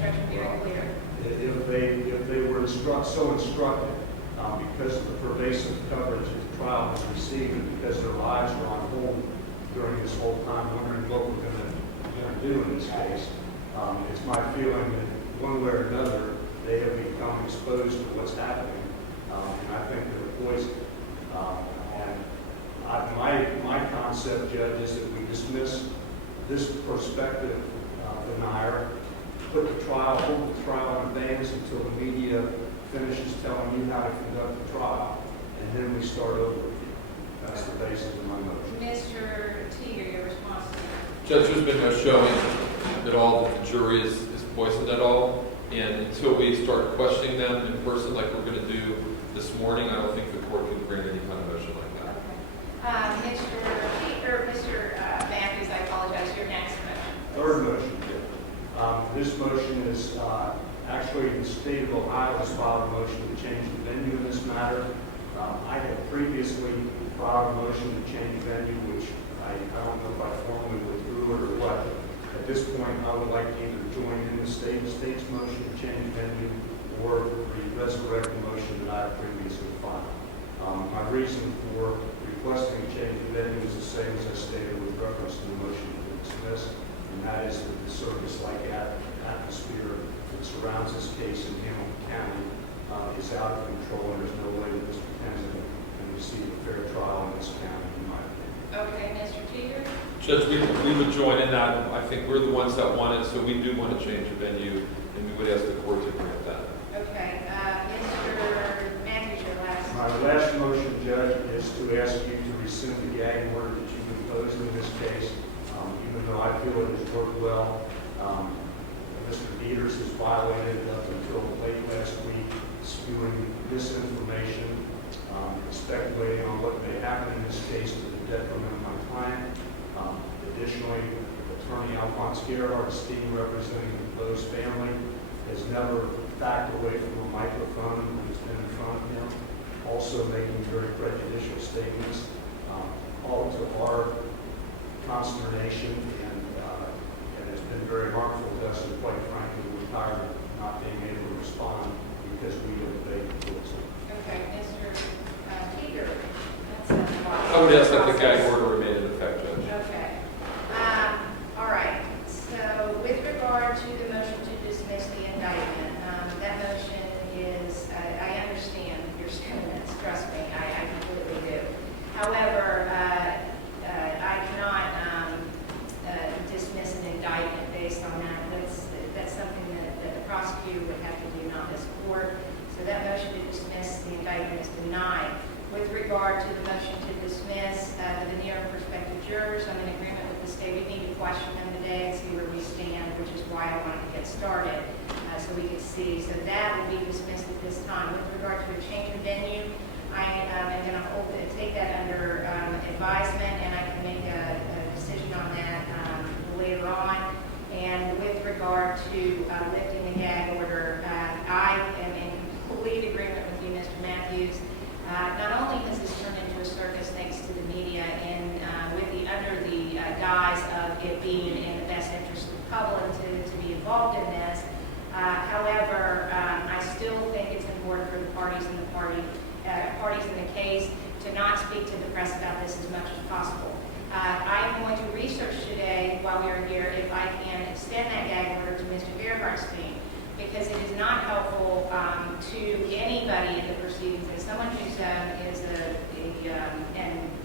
instruction very clear. If they were so instructed, because of the pervasive coverage that the trial has received, and because their lives are on hold during this whole time, wondering what we're going to do in this case, it's my feeling that one way or another they have become exposed to what's happening, and I think they're poisoned. My concept, Judge, is that we dismiss this prospective denier, hold the trial in abeyance until the media finishes telling you how to conduct the trial, and then we start over again. That's the basis of my motion. Mr. Teeger, your response to that? Judge, there's been no showing at all that the jury is poisoned at all, and until we start questioning them in person like we're going to do this morning, I don't think the court can bring any kind of motion like that. Okay. Mr. Teeger, Mr. Matthews, I apologize, your next motion. Third motion. This motion is actually the state of Ohio has filed a motion to change the venue in this matter. I had previously filed a motion to change venue, which I don't know if I formally withdrew it or what. At this point, I would like to either join in the state's motion to change venue or resurrect the motion that I had previously filed. My reason for requesting a change of venue is the same as I stated with reference to the motion to dismiss, and that is that the circus-like atmosphere that surrounds this case in Hamilton County is out of control, and there's no way that Mr. Tenzin can receive a fair trial in this county, in my opinion. Okay, Mr. Teeger? Judge, we would join in that. I think we're the ones that want it, so we do want to change the venue, and we would ask the court to grant that. Okay, Mr. Matthews, your last. My last motion, Judge, is to ask you to rescind the gag order that you've imposed in this case, even though I feel it has worked well. Mr. Dieters has violated up until late last week, spewing misinformation, speculating on what may happen in this case to the detriment of my client. Additionally, Attorney Alphonse Gerhardt's team representing the Bose family has never backed away from a microphone when it's been in front of him, also making very prejudicial statements, all to our consternation, and it's been very harmful to us, and quite frankly, we're tired of not being able to respond because we have evaded courts. Okay, Mr. Teeger. That's a lot. I would ask that the gag order remain in effect, Judge. Okay. All right. So with regard to the motion to dismiss the indictment, that motion is, I understand your sentiments, trust me, I completely do. However, I cannot dismiss an indictment based on that. That's something that the prosecutor would have to do, not this court. So that motion to dismiss the indictment is denied. With regard to the motion to dismiss the veneer and prospective jurors, I'm in agreement with the state. We need to question them today and see where we stand, which is why I wanted to get started so we could see. So that will be dismissed at this time. With regard to a change of venue, I am going to take that under advisement, and I can make a decision on that later on. And with regard to lifting the gag order, I am in complete agreement with you, Mr. Matthews. Not only has this turned into a circus thanks to the media and under the guise of it being in the best interest of the public to be involved in this, however, I still think it's important for the parties in the case to not speak to the press about this as much as possible. I am going to research today while we're here if I can extend that gag order to Mr. Gerhardt's team, because it is not helpful to anybody in the proceedings. As someone who's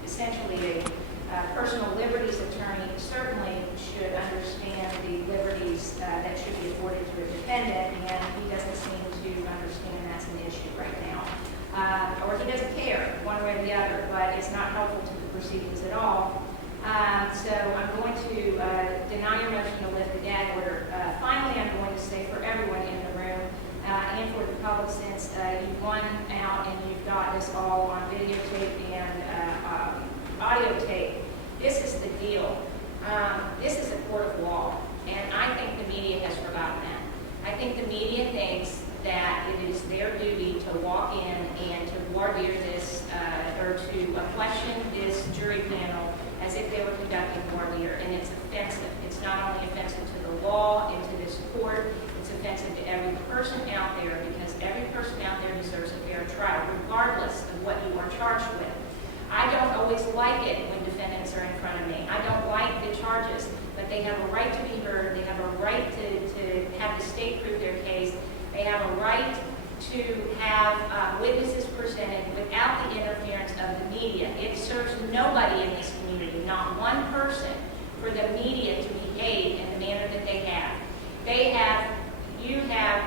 essentially a personal liberties attorney, certainly should understand the liberties that should be afforded to a defendant, and he doesn't seem to understand that's an issue right now. Or he doesn't care one way or the other, but it's not helpful to the proceedings at all. So I'm going to deny your motion to lift the gag order. Finally, I'm going to say for everyone in the room and for the public, since you've won out and you've got this all on videotape and audio tape, this is the deal. This is a court of law, and I think the media has forgotten that. I think the media thinks that it is their duty to walk in and to voir dire this or to question this jury panel as if they were conducting voir dire, and it's offensive. It's not only offensive to the law and to this court, It's offensive to every person out there because every person out there deserves a fair trial, regardless of what you are charged with. I don't always like it when defendants are in front of me. I don't like the charges, but they have a right to be heard. They have a right to have the state prove their case. They have a right to have witnesses presented without the interference of the media. It serves nobody in this community, not one person, for the media to behave in the manner that they have. You have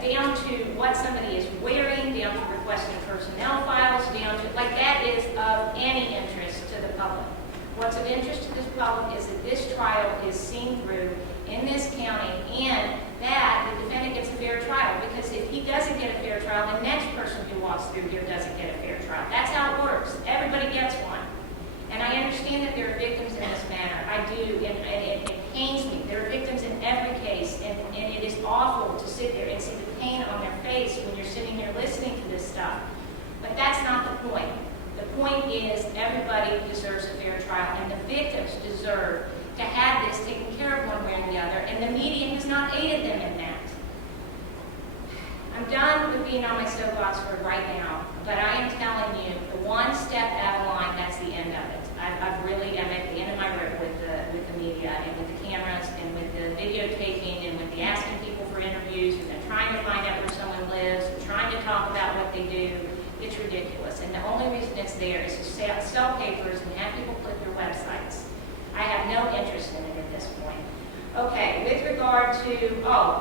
down to what somebody is wearing, down to requesting personnel files, down to, like that is of any interest to the public. What's of interest to this public is that this trial is seen through in this county and that the defendant gets a fair trial, because if he doesn't get a fair trial, the next person who walks through here doesn't get a fair trial. That's how it works. Everybody gets one. And I understand that there are victims in this matter. I do, and it pains me. There are victims in every case, and it is awful to sit there and see the pain on their face when you're sitting here listening to this stuff. But that's not the point. The point is everybody deserves a fair trial, and the victims deserve to have this taken care of one way or the other, and the media has not aided them in that. I'm done with being on my soapbox for right now, but I am telling you, the one step out of line, that's the end of it. I've really am at the end of my rope with the media and with the cameras and with the videotaping and with the asking people for interviews and then trying to find out where someone lives and trying to talk about what they do. It's ridiculous. And the only reason it's there is to sell papers and have people click their websites. I have no interest in it at this point. Okay, with regard to,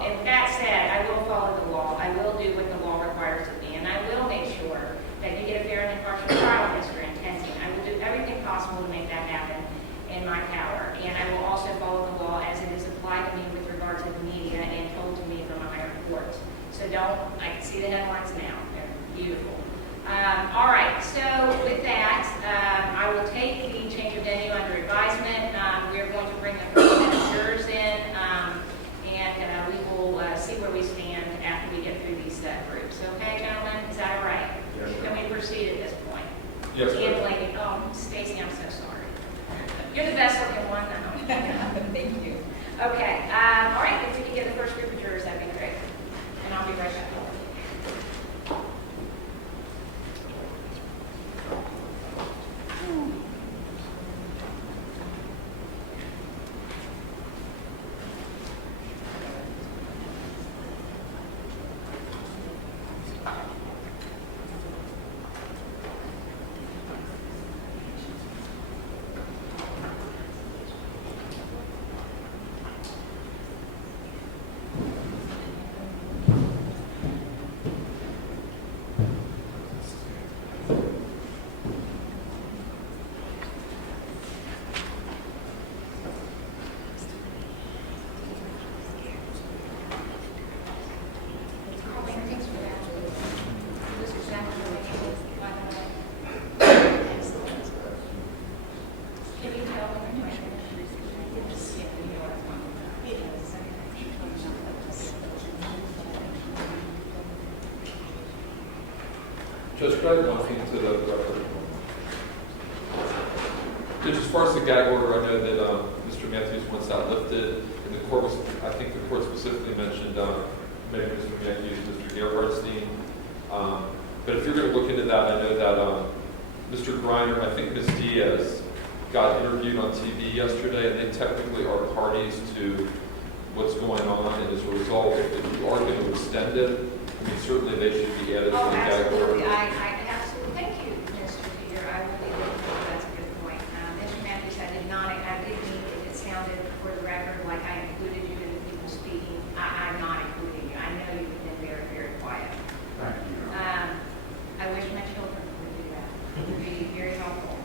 and that said, I will follow the law. I will do what the law requires of me, and I will make sure that you get a fair and impartial trial, Mr. Intenting. I will do everything possible to make that happen in my power, and I will also follow the law as it is applied to me with regard to the media and told to me from a higher court. So I can see the headlines now. They're beautiful. All right, so with that, I will take the change of venue under advisement. We are going to bring the first set of jurors in, and we will see where we stand after we get through these groups. Okay, gentlemen, is that all right? Yes, sir. Can we proceed at this point? Yes, And sir. Lady, Stacy, I'm so sorry. You're the best looking one now. Thank you. Okay, all right, if we can get the first group of jurors, that'd be great. And I'll be right back. Judge, could I have one thing to the record? Judge, as far as the gag order, I know that Mr. Matthews wants that lifted, and the court was, I think the court specifically mentioned maybe Mr. Matthews, Mr. Gerhardstein. But if you're going to look into that, I know that Mr. Griner, I think Ms. Diaz, got interviewed on TV yesterday, and they technically are parties to what's going on, and as a result, if you are going to extend it, I mean, certainly they should be added to the gag order. Absolutely. I absolutely. Thank you, Mr. Peter. I will be looking for that's a good point. Mr. Matthews, I didn't mean it sounded for the record like I included you in the people speaking. I'm not including you. I know you've been very, very quiet. Thank you. I wish my children would do that. It would be very helpful.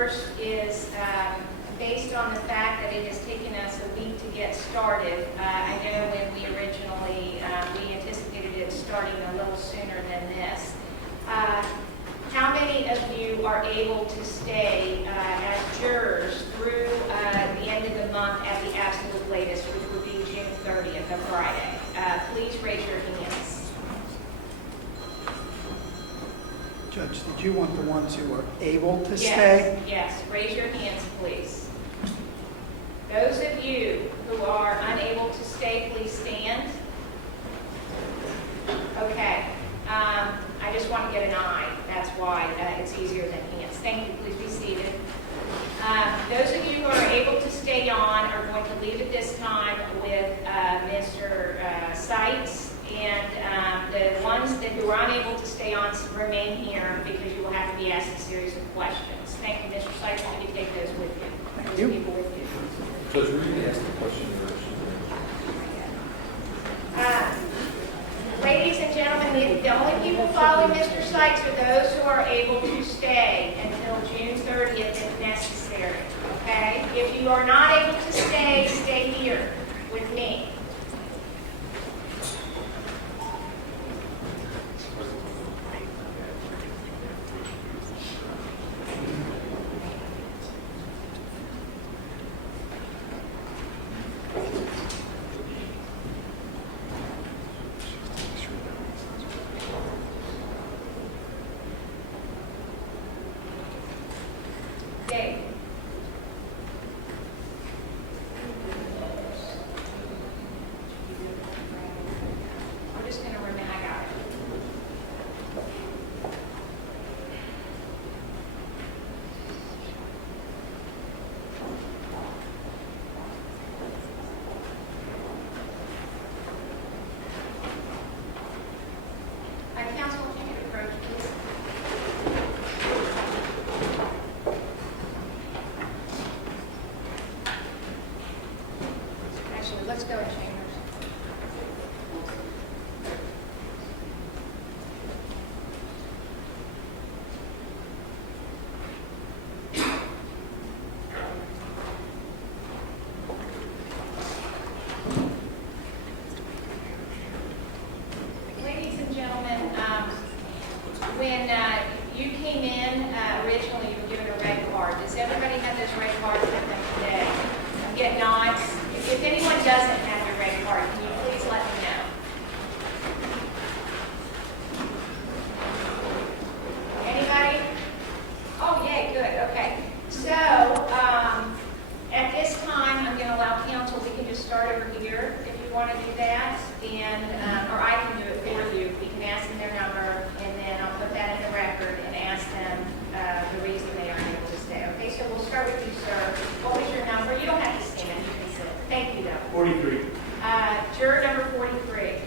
first is based on the fact that it has taken us a week to get started. I know when we originally, we anticipated it starting a little sooner than this. How many of you are able to stay as jurors through the end of the month at the absolute latest, which would be June 30th, a Friday? Please raise your hands. Judge, did you want the ones who are able to stay? Yes, raise your hands, please. Those of you who are unable to stay, please stand. Okay. I just want to get an eye. That's why it's easier than hands. Thank you. Please be seated. Those of you who are able to stay on are going to leave at this time with Mr. Seitz. And the ones who are unable to stay on remain here because you will have to be asked a series of questions. Thank you, Mr. Seitz. Let me take those with you. Thank Those you. people with you. Judge, were you ask the question? Ladies and gentlemen, the only people following Mr. Seitz are those who are able to stay until June 30th if necessary. Okay? If you are not able to stay, stay here with me. Dave. I'm just going to remember, I got it. Counsel, if you could approach, please. Actually, let's go in chambers. Ladies and gentlemen, when you came in, originally you were given a red card. Does everybody have those red cards with them today? Get nods. If anyone doesn't have your red card, can you please let me know? Anybody? Oh, yay, good, okay. So, at this time, I'm going to allow counsel, we can just start over here if you want to do that, and, or I can do it for you. We can ask them their number, and then I'll put that in the record and ask them the reason they aren't able to stay. Okay, so we'll start with you, sir. What was your number? You don't have to stand, you can sit. Thank you, though. 43. Juror number 43.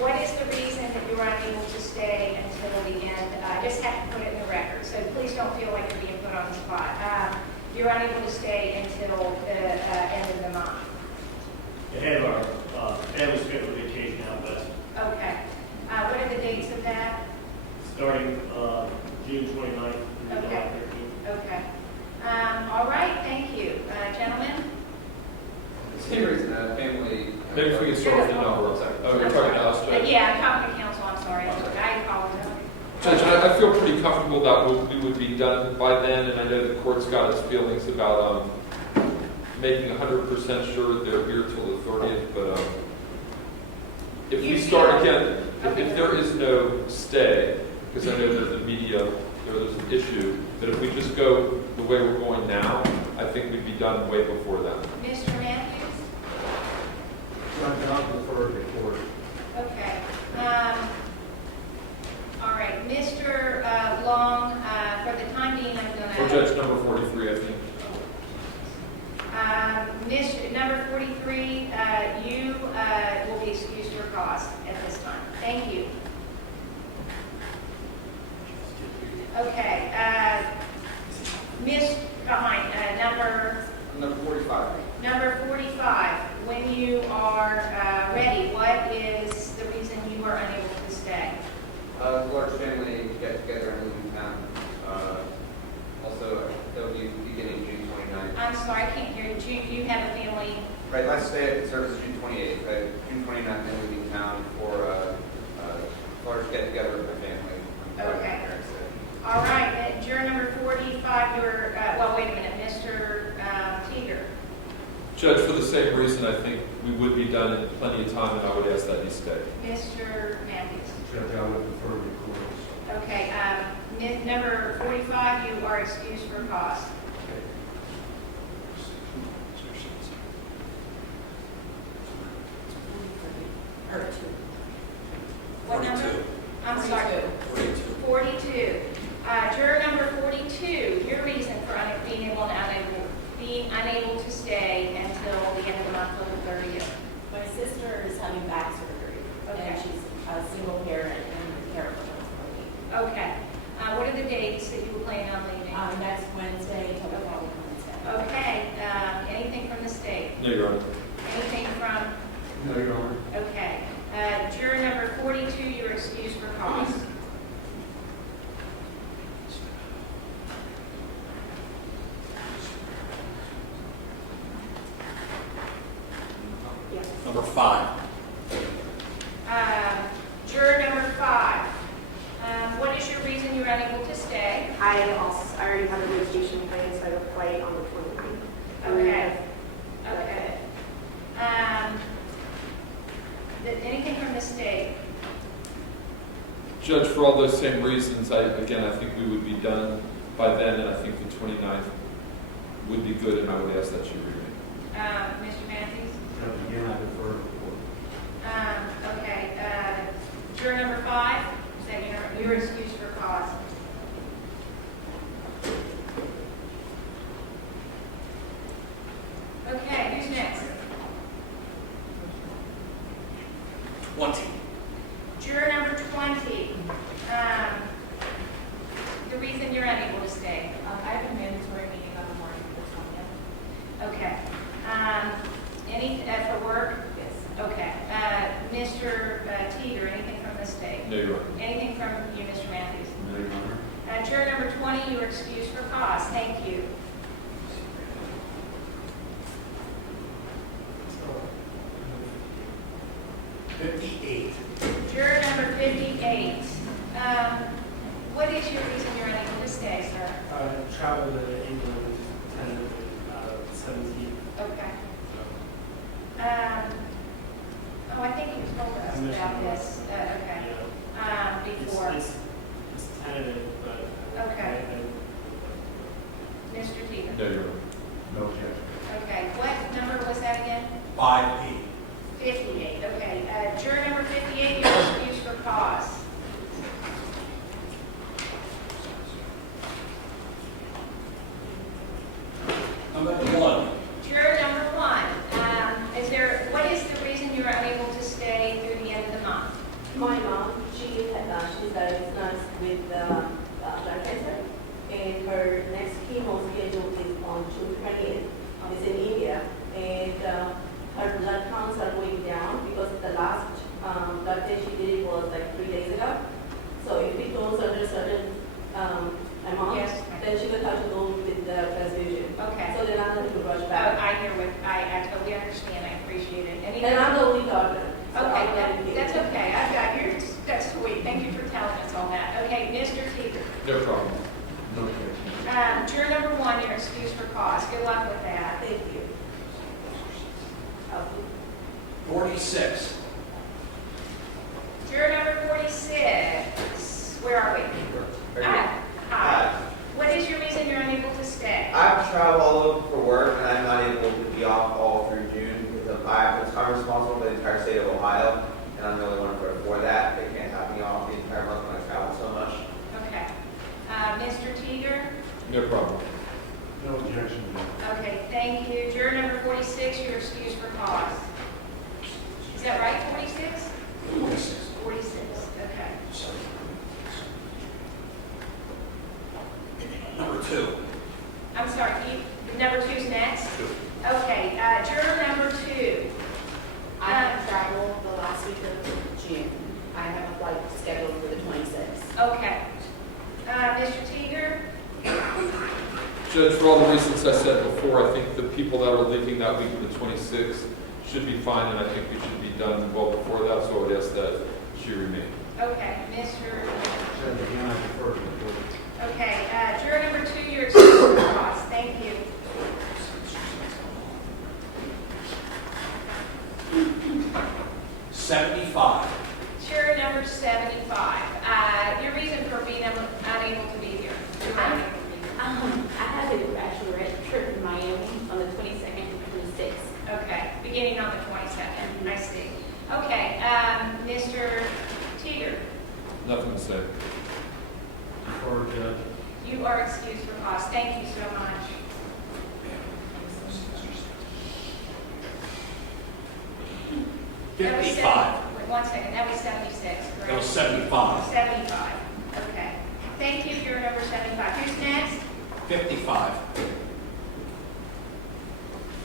What is the reason that you were unable to stay until the end? I just have to put it in the record, so please don't feel like you're being put on the spot. You're unable to stay until the end of the month. Ahead of our family scheduled vacation out west, Okay. What are the dates of that? starting June 29th through Okay. July 13th. Okay. All right, thank you. Gentlemen? Same reason, family. Maybe if we could start with the number. Oh, you're talking to us, Judge? Yeah, I'm talking to counsel, I'm sorry. I apologize. Judge, I feel pretty comfortable that we would be done by then, and I know the court's got its feelings about making 100% sure they're here till the 30th, but if we start again, if there is no stay, because I know there's a media, there's an issue, that if we just go the way we're going now, I think we'd be done way before that. Mr. Matthews? Judge, I'll defer to the court. Okay. All right, Mr. Long, for the time being, I'm Or going to... Judge number 43, I think. Mr. Number 43, you will be excused for cause at this time. Thank you. Okay. Miss behind Number 45. number 45. When you are ready, what is the reason you were unable to stay? Large family get together and live in town. Also, I'm sorry, I can't hear you. Do you have a family? Right, last day at service is June 28th, right? June 29th, then we'll be in town for a large get-together with my family. Okay. All right, juror number 45, well, wait a minute, Mr. Teeter. Judge, for the same reason, I think we would be done in plenty of time, and I would ask that he stay. Mr. Matthews. Judge, I would defer to the court. Okay, number 45, you are excused for cause. What number? I'm sorry. 42. Juror number 42, your reason for being unable to stay until the end of the month of the 30th. My sister is having back surgery, Okay. and she's a single parent and care for her. Okay. What are the dates that you were planning on leaving? Next Wednesday till the following Wednesday. Okay. Anything from the state? No, Your Honor. Anything from? No, Your Honor. Okay. Juror number 42, you're excused for cause. Number 5. Juror number 5, what is your reason you're unable to stay? I already have a vacation planned, so I have a flight on the 29th. Okay. Okay. Anything from the state? Judge, for all those same reasons, I think we would be done by then, and I think the 29th would be good, and I would ask that you remain. Mr. Matthews? Judge, again, I defer to the court. Okay. Juror number 5, is that you're excused for cause. Okay, who's next? 20. Juror number 20. The reason you're unable to stay. I have a mandatory meeting on the morning of the 20th. Okay. Any for work? Yes. Okay. Mr. Teeter, anything from the state? No, Your Honor. Anything from you, Mr. Matthews? No, Your Honor. Juror number 20, you are excused for cause. Thank you. Juror number 58. What is your reason you're unable to stay, sir? Travel to England, 17. Okay. I think you told us about this. Okay. Before. It's tentative, but Okay. Mr. Teeter. No, Your Honor. No objection. Okay. What number was that again? 5B. 58. Okay. Juror number 58, you're excused for cause. Number 1. Juror number 1, what is the reason you're unable to stay through the end of the month? My mom, she's diagnosed with lung cancer, and her next chemo schedule is on June 20th. It's in India, and her blood counts are going down because the last blood test she did was like 3 days ago. So if it goes under a certain amount, Yes. then she will have to go with the transfusion. Okay. So they're not going to rush back. I totally understand. I appreciate it. And I'm the only daughter. so Okay, I'm not in that's here. okay. I've got yours. That's sweet. Thank you for telling us all that. Okay, Mr. Teeter. No problem. No objection. Juror number 1, you're excused for cause. Good luck with that. Thank you. 46. Juror number 46. Where are we? Hi. What is your reason you're unable to stay? I have to travel all over for work, and I'm not able to be off all through June because I'm responsible for the entire state of Ohio, and I'm the only one for that. They can't have me off the entire month when I travel so much. Okay. Mr. Teeter? No problem. No objection, Judge. Okay, thank you. Juror number 46, you're excused for cause. Is that right, 46? 46. 46, okay. Number 2. I'm sorry, number 2's next? Okay, juror number 2. I have travel the last week of June. I have a flight scheduled for the 26th. Okay. Mr. Teeter? Judge, for all the reasons I said before, I think the people that are leaving that week of the 26th should be fine, and I think we should be done well before that, so I would ask that she remain. Okay, Mr. Judge, again, I defer to the court. Okay, juror number 2, you're excused for cause. Thank you. $75. Juror number 75, your reason for being unable to be here? You were unable to be here. I have an actual trip in Miami on the 22nd and 26th. Okay, beginning on the 22nd, I see. Okay, Mr. Teeter, Nothing to say. Defer, Judge. you are excused for cause. Thank you so much. That was 55. wait, 1 second, that was 76, correct? That was 75. 75, okay. Thank you, juror number 75. Who's next? 55.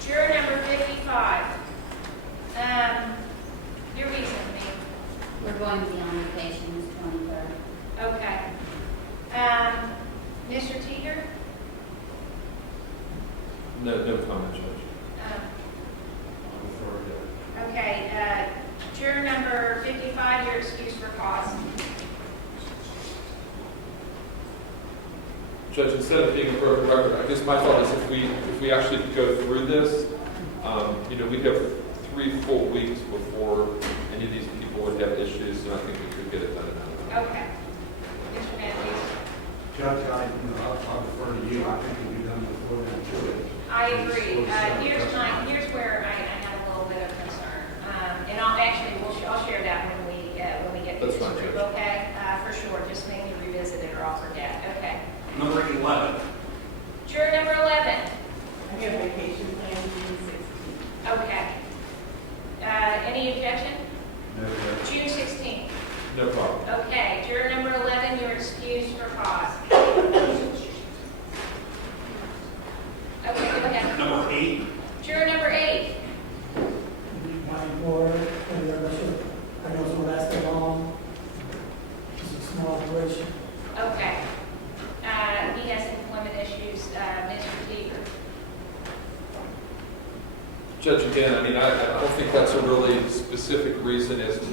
Juror number 55. Your reason, We're going to be on vacation this 23rd. okay. Mr. Teeter? No comment, Judge. Defer, Judge. Okay, juror number 55, you're excused for cause. Judge, instead of being a broken record, I guess my thought is if we actually go through this, we'd have 3 full weeks before any of these people would have issues, and I think we could get it done in that amount. Okay. Mr. Matthews? Judge, I'll defer to you. I think we'll be done before then, too. I agree. Here's where I have a little bit of concern. And I'll share that when we get to That's this fine, group, Judge. okay? For sure, just maybe revisit it or I'll forget. Okay. Number 11. Juror number 11. I have vacation plans June 16th. Okay. Any objection? No, Judge. June 16th. No problem. Okay. Juror number 11, you're excused for cause. Okay, go ahead. Number 8. Juror number 8. My board, and I know it's going to last that long. It's a small operation. Okay. He has employment issues, Mr. Teeter. Judge, again, I don't think that's a really specific reason as to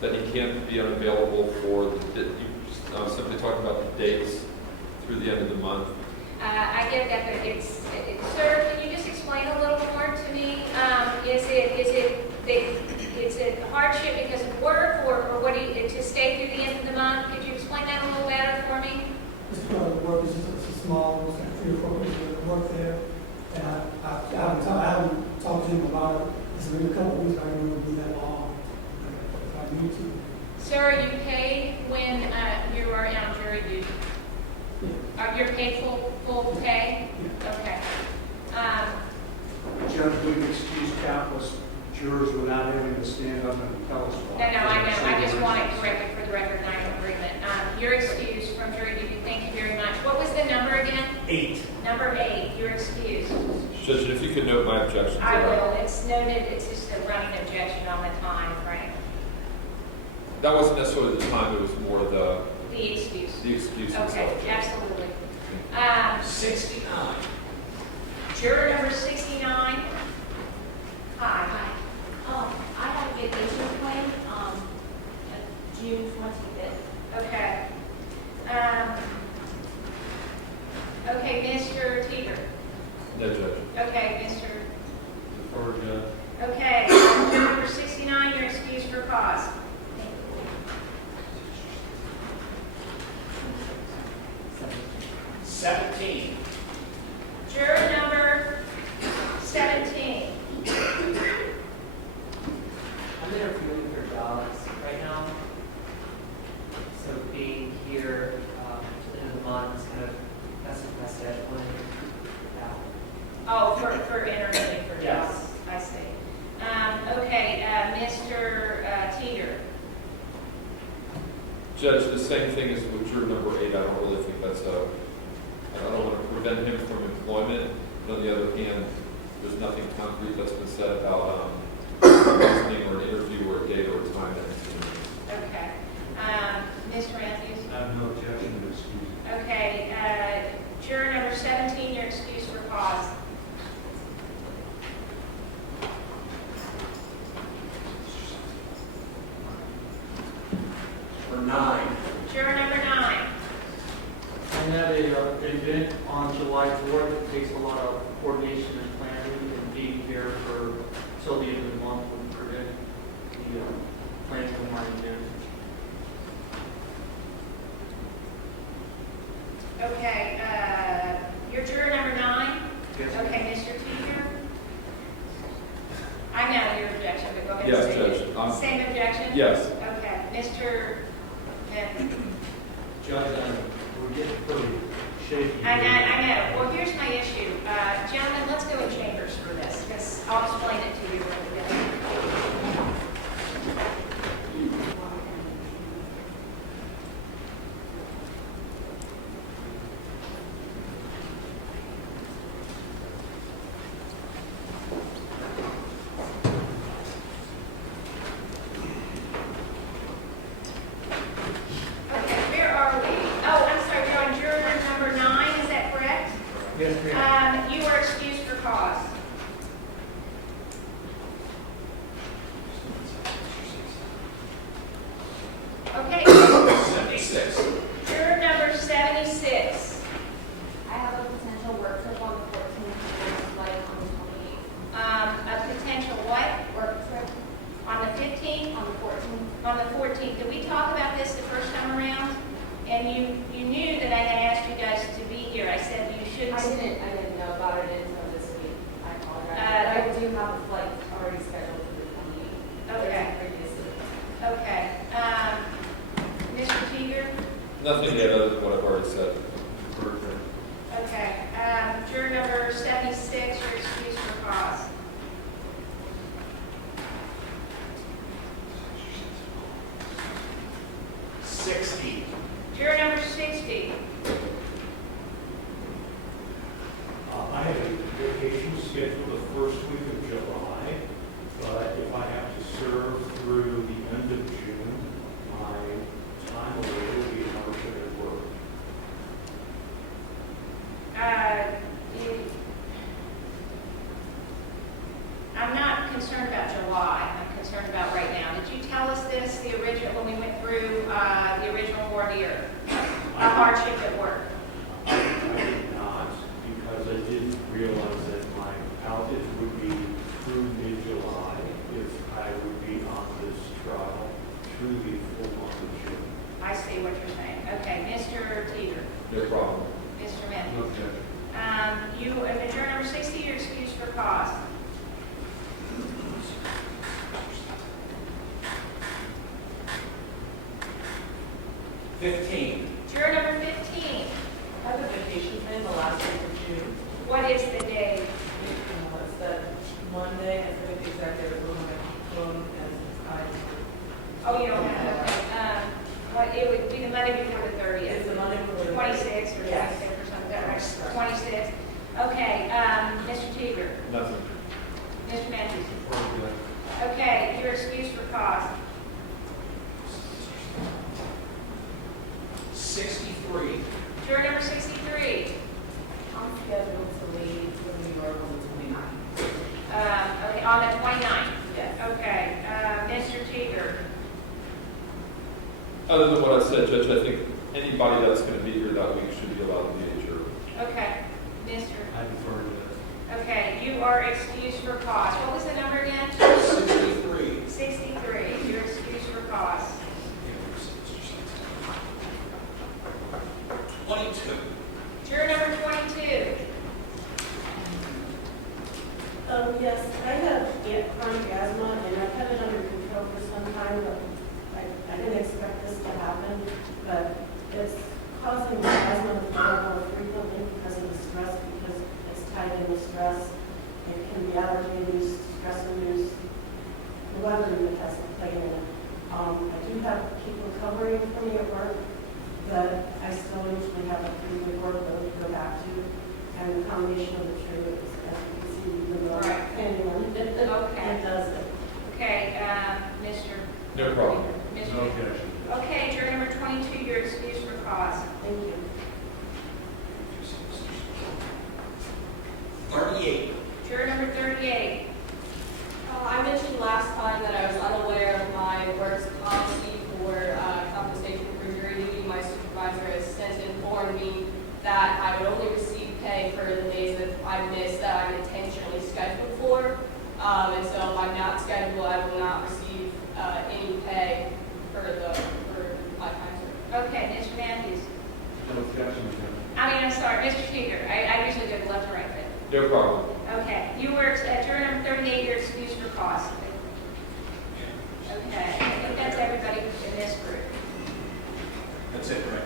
that he can't be unavailable for you simply talking about the dates through the end of the month. I get that, but sir, can you just explain a little more to me? Is it hardship because of work, or what to stay through the end of the month? Could you explain that a little better for me? This part of the work is just a small, it's like 3 or 4 people that work there. And I haven't talked to him about it. It's been a couple of weeks, I don't know if it'll be that long. If I need to. Sir, are you paid when you are on jury duty? Yeah. You're paid full pay? Yeah. Okay. Judge, we've excused countless jurors without having to stand up and tell us why. No, I know. I just want it corrected for the record, and I agree. You're excused from jury duty. Thank you very much. What was the number again? 8. Number 8. You're excused. Judge, if you could note my objection to I that. will. It's noted. It's just a running objection on the time frame. That wasn't necessarily the time, it was more the excuse. excuse Okay, itself. absolutely. 69. Juror number 69. Hi. I have a vacation plan June 25th. Okay. Okay, Mr. Teeter. No, Judge. Okay, Mr. Defer, Judge. Okay, juror number 69, you're excused for cause. 17. Juror number 17. I'm interviewing for jobs right now. So being here to the end of the month is kind of messing with my scheduling. Oh, for interviewing for Yes. jobs. I see. Okay, Mr. Teeter. Judge, the same thing as with juror number 8. I don't really think that's I don't want to prevent him from employment. But on the other hand, there's nothing concrete that's been said about listening or an interview or a date or a time. Okay. Mr. Matthews. I have no objection to excuse. Okay, Juror number 17, you're excused for cause. For 9. Juror number 9. I had an event on July 4th. It takes a lot of coordination and planning, and being here for till the end of the month would prevent the planning from running in. Okay, you're juror number 9? Yes. Okay, Mr. Teeter? I know your objection, but go ahead and Yes, say it. Judge. Same objection? Yes. Okay, Mr. Smith? Judge, we're getting pretty shaky. I know. Well, here's my issue. Gentlemen, let's go in chambers for this, because I'll explain it to you when we get there. Okay, where are we? Oh, I'm sorry, we're on juror number 9, is that correct? Yes, ma'am. You are excused for cause. Okay. 76. Juror number 76. I have a potential work trip on the 14th and a flight on the 28th. A potential what? Work trip On the 15th? on the 14th. On the 14th. Did we talk about this the first time around? And you knew that I had asked you guys to be here. I said you should. I didn't know about it until this week. I apologize. But I do have a flight already scheduled for the 28th. Okay. Previously. Okay. Mr. Teeger? Nothing yet other than what I've already said. Okay. Juror number 76, you're excused for cause. Juror number 60. I have a vacation scheduled the first week of July, but if I have to serve through the end of June, my time away will be hardship at work. I'm not concerned about July. I'm concerned about right now. Did you tell us this, the original, when we went through the original voir dire? A hardship at work? I did not, because I didn't realize that my outage would be through mid-July if I would be on this trial through the full month of June. I see what you're saying. Okay, Mr. Teeter. No problem. Mr. Matthews. No objection. Juror number 60, you're excused for cause. Juror number 15. I have a vacation plan the last week of June. What is the day? It's that Monday, I forget the exact day, but we're going to phone as I. Oh, you don't have it. What, it would be the Monday before the 30th. It's the Monday before the 26th or 26th Yes. or something, is that right? 26th. Okay, Mr. Teeger. Nothing. Mr. Matthews. Okay, you're excused for cause. 63. Juror number 63. I'm scheduled to leave for New York on the 29th. Okay, on the 29th. Yes. Okay, Mr. Teeger. Other than what I said, Judge, I think anybody that's going to be here that week should be allowed to be a juror. Okay, Mr. I defer to that. Okay, you are excused for cause. What was the number again? 63. 63. You're excused for cause. 22. Juror number 22. Yes, I have chronic asthma, and I've had it under control for some time, but I didn't expect this to happen, but it's causing my asthma to feel more frequently because of the stress, because it's tied in with stress. It can be allergy-induced, stress-induced, the weather that has to play in it. I do have people covering for me at work, but I still usually have a pretty good workload to go back to, and the combination of the two is, as you can see, even though Right. anyone, Okay. it does it. Okay, Mr. No problem. Mr. No objection. Okay, juror number 22, you're excused for cause. Thank you. No problem. Okay, you were at juror number 38, you're excused for cause. Okay, I think that's everybody in this group. That's it, right?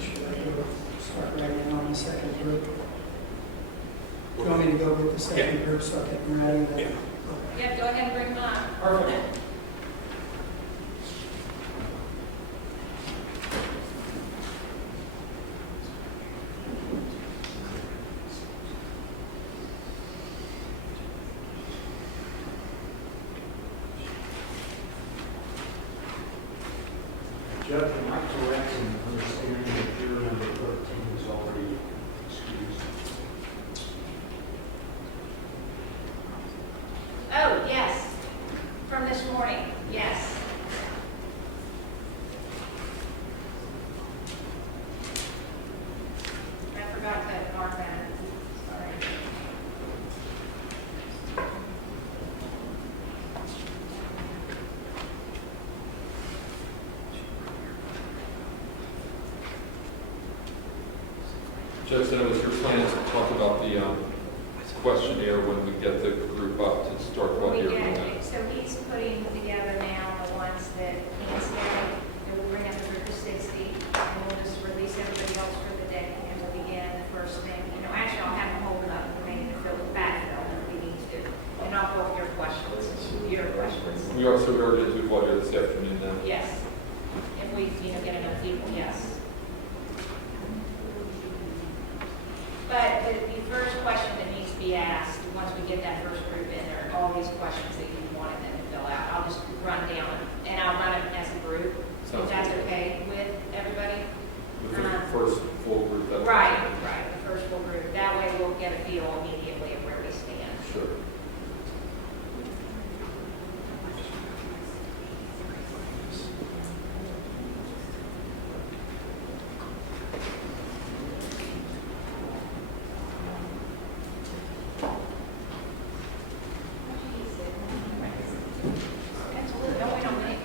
Should I go start writing on the second group? Do you want me to go with the second group, start getting ready? then? Yeah. Okay. Yeah, go ahead and bring them on. Perfect. Judge, am I correct in understanding that juror number 13 is already excused? Oh, yes, from this morning, yes. I forgot to mark that, sorry. Judge, then it was your plan to talk about the questionnaire when we get the group up to start what We you're get doing. it. So he's putting together now the ones that can't stay, and we'll bring up a group of 60, and we'll just release everybody else for the day, and we'll begin the first thing. You know, actually, I'll have them hold it up, and maybe to fill the backfill if we need to. And I'll go with your questions, We are so early to what this afternoon then. Yes. If we, get enough people, yes. But the first question that needs to be asked, once we get that first group in there, all these questions that you wanted them to fill out, I'll just run down and I'll run them as a group, Sounds if that's good. okay with everybody. With the first full group. that's- Right, the first full group. That way we'll get a feel immediately of where we stand. Sure. Absolutely, don't wait on me.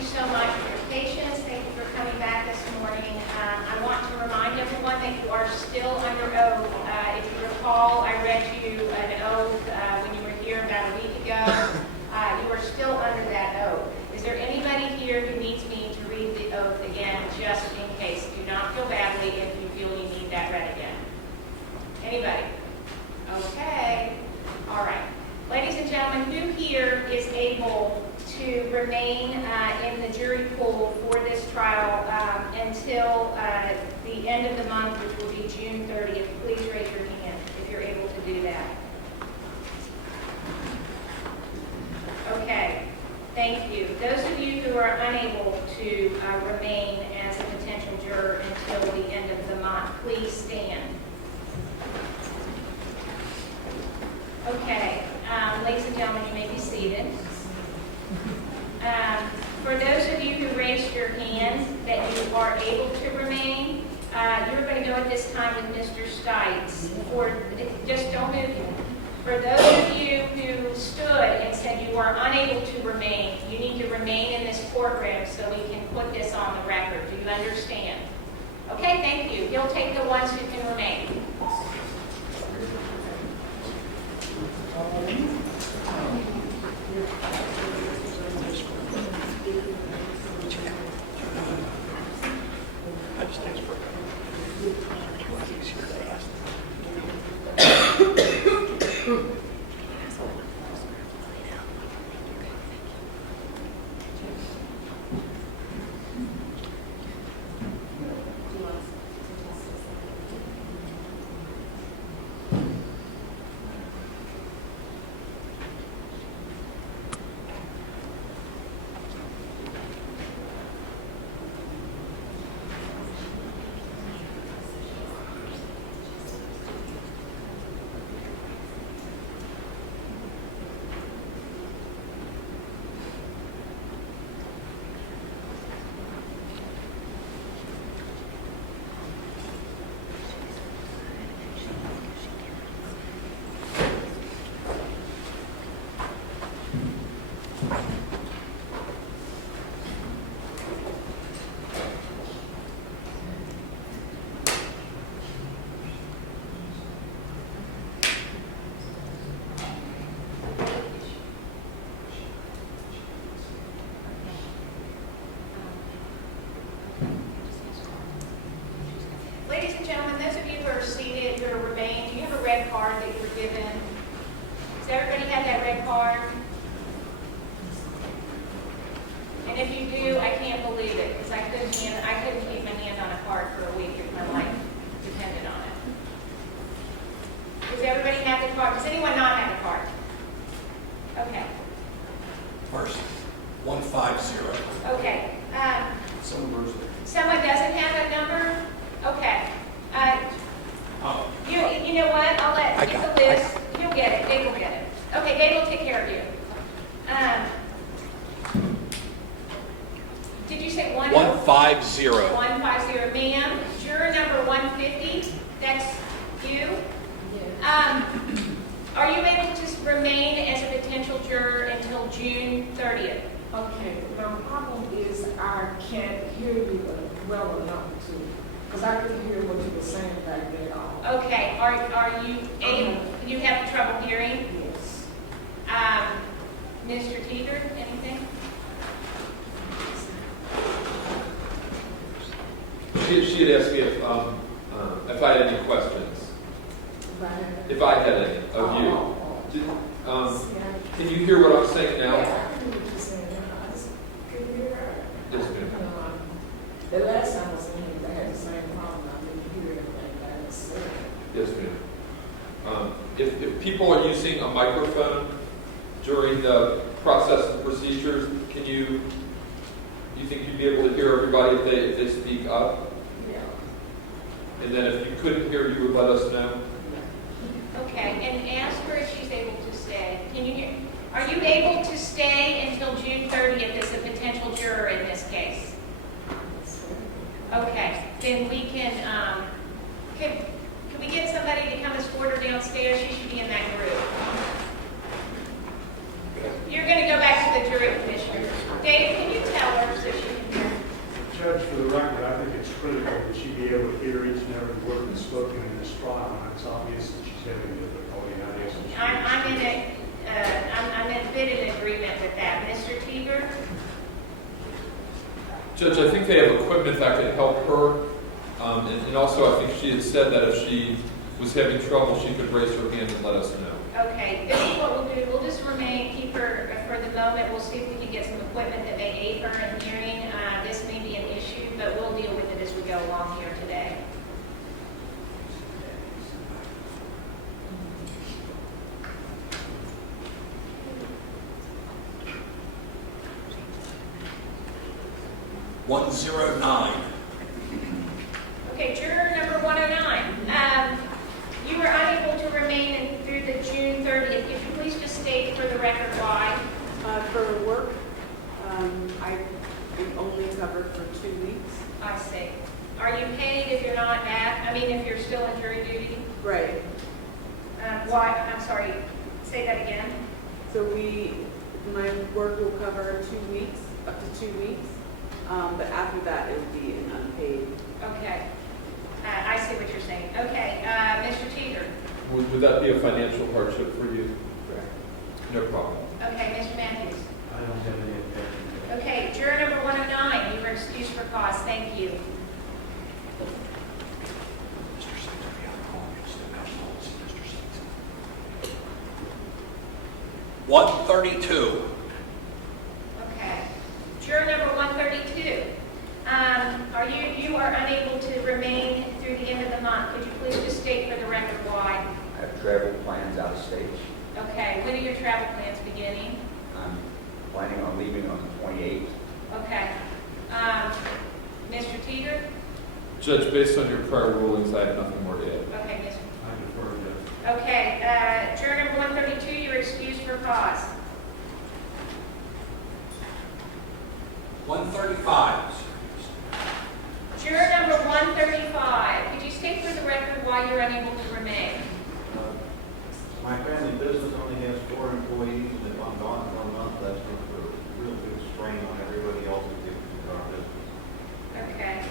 you so much for your patience. Thank you for coming back this morning. I want to remind everyone that you are still under oath. If you recall, I read you an oath when you were here about a week ago. You are still under that oath. Is there anybody here who needs me to read the oath again, just in case? Do not feel badly if you feel you need that read again. Anybody? Okay. All right. Ladies and gentlemen, who here is able to remain in the jury pool for this trial until the end of the month, which will be June 30th? Please raise your hand if you're able to do that. Okay. Thank you. Those of you who are unable to remain as a potential juror until the end of the month, please stand. Okay. Ladies and gentlemen, you may be seated. For those of you who raised your hand that you are able to remain, you're going to go at this time with Mr. Stites. Just don't move. For those of you who stood and said you are unable to remain, you need to remain in this courtroom so we can put this on the record. Do you understand? Okay, thank you. He'll take the ones who can remain. Ladies and gentlemen, those of you who are seated, who are remain, do you have a red card that you were given? Does everybody have that red card? And if you do, I can't believe it, because I couldn't keep my hand on a card for a week if my life depended on it. Does everybody have the card? Does anyone not have a card? Okay. First, 150. Okay. Someone doesn't have a number? Okay. You know what? I'll get the list. You'll get it. Dave will get it. Okay, Dave will take care of you. Did you say 150. 150. Ma'am, juror number 150, that's you? Are you able to remain as a potential juror until June 30th? Okay, my problem is I can't hear you well enough to, because I couldn't hear what you were saying back there at all. Okay, are you able, you have trouble hearing? Yes. Mr. Teeter, anything? She had asked me if I had any questions. If I had any of you. Can you hear what I'm saying now? Yeah, I hear what you're saying now. I just couldn't hear her. Yes, ma'am. The last time I was in here, I had the same problem. I didn't hear anything that was said. Yes, ma'am. If people are using a microphone during the process and procedures, you think you'd be able to hear everybody if they speak up? Yeah. And then if you couldn't hear, you would let us know? Okay, and ask her if she's able to stay. Can you hear? Are you able to stay until June 30th as a potential juror in this case? Okay, then we can we get somebody to come escort her downstairs? She should be in that group. You're going to go back to the jury commissioner. Dave, can you tell her? Judge, for the record, I think it's critical that she be able to hear each and every word that's spoken in this trial, and it's obvious that she's having difficulty, and I ask that she I'm in bit in agreement with that. Mr. Teeger? Judge, I think they have equipment that could help her. And also, I think she had said that if she was having trouble, she could raise her hand and let us know. Okay, this is what we'll do. We'll just keep her for the moment. We'll see if we can get some equipment that may aid her in hearing. This may be an issue, but we'll deal with it as we go along here today. Okay, juror number 109. You were unable to remain through the June 30th. Could you please just state for the record why? For work, I am only covered for 2 weeks. I see. Are you paid if you're not back? I mean, if you're still in jury duty? Right. Why? I'm sorry. Say that again. So my work will cover 2 weeks, up to 2 weeks. But after that, it will be an unpaid. Okay. I see what you're saying. Okay. Mr. Teeter? Would that be a financial hardship for you? Correct. No problem. Okay. Mr. Matthews? I don't have any objection. Okay. Juror number 109. You were excused for cause. Thank you. Mr. 132. Okay. Juror number 132. You are unable to remain through the end of the month. Could you please just state for the record why? I have travel plans out of state. Okay. When are your travel plans beginning? I'm planning on leaving on the 28th. Okay. Mr. Teeter? Judge, based on your prior rulings, I have nothing more to add. Okay, Mr. I defer to Okay. Juror number 132, you're excused for cause. 135. Juror number 135, could you state for the record why you're unable to remain? My family business only has 4 employees, and if I'm gone for a month, that's going to put a real big strain on everybody else who gets into our business. Okay.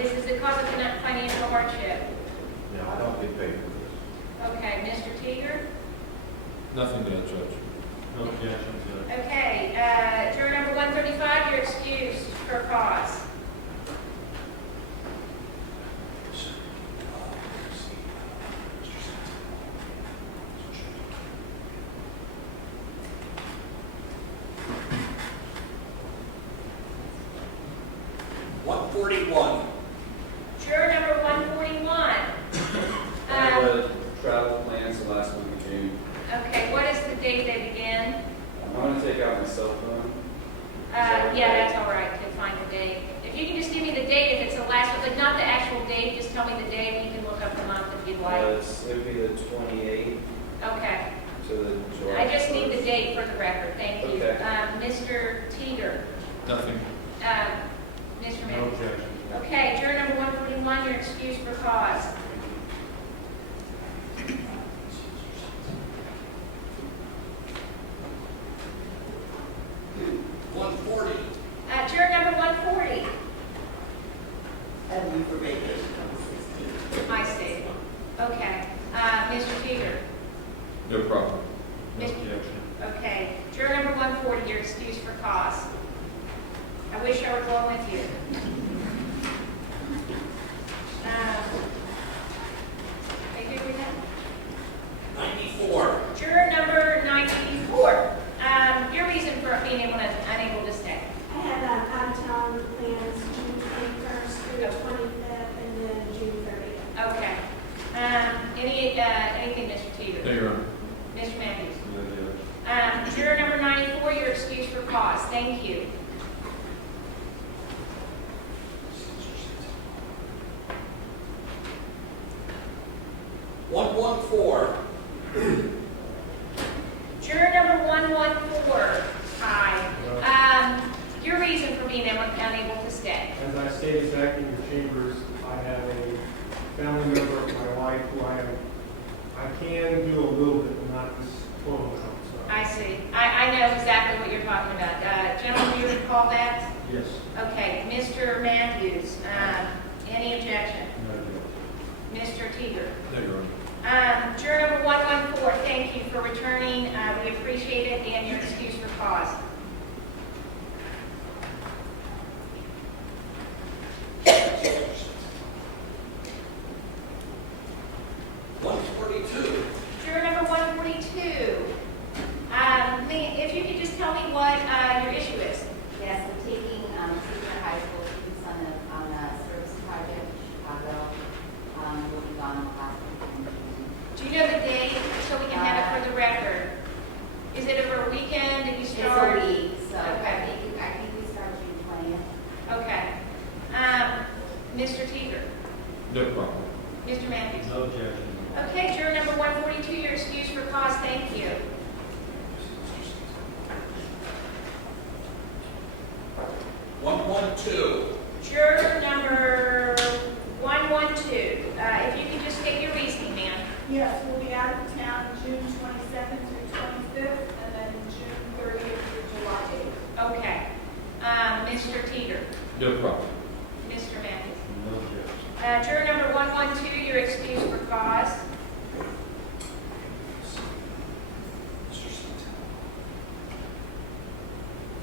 Is it because of financial hardship? No, I don't get paid for this. Okay. Mr. Teeger? Nothing to add, Judge. No objection, Judge. Okay. Juror number 135, you're excused for cause. Juror number 141. I have travel plans the last week of June. Okay, what is the date they begin? I'm going to take out my cell phone. Yeah, that's all right to find the date. If you can just give me the date, if it's the last one, like not the actual date, just tell me the date, and you can look up the month if you'd like. It would be the 28th Okay. to the July. I just need the date for the record. Thank you. Okay. Mr. Teeter? Nothing. Mr. No Mayor? objection. Okay, juror number 141, you're excused for cause. Juror number 140. And leave for vacation on the 16th. I see. Okay. Mr. Teeter? No problem. No objection. Okay. Juror number 140, you're excused for cause. I wish I were going with you. Are you good with that? 94. Juror number 94. Your reason for being unable to stay? I had out-of-town plans June 21st through the 25th and then June 30th. Okay. Anything, Mr. Teeter? No, Your Honor. Mr. Matthews? No, Judge. Juror number 94, you're excused for cause. Thank you. Juror number 114. Hi. Your reason for being unable to stay? As I stated back in your chambers, I have a family member of my wife who I can do a little bit, but not this total amount. So. I see. I know exactly what you're talking about. Gentlemen, do you recall that? Yes. Okay. Mr. Matthews, any objection? Mr. Teeter? No, Your Honor. Juror number 114, thank you for returning. We appreciate it, and your excuse for cause. Juror number 142. If you could just tell me what your issue is. Yes, I'm taking senior high school students on a service project in Chicago. We'll be gone the last week in June. Do you know the date, so we can have it for the record? Is it over a weekend? Did you start? It's a week, so Okay. I think we start June 20th. Okay. Mr. Teeter? No problem. Mr. Matthews? No objection. Okay, juror number 142, your excuse for cause, thank you. Juror number 112, if you could just state your reasoning, ma'am. Yes, we'll be out of town June 22nd through 25th, and then June 30th through July 8th. Okay. Mr. Teeter? No problem. Mr. Matthews? No objection. Juror number 112, your excuse for cause.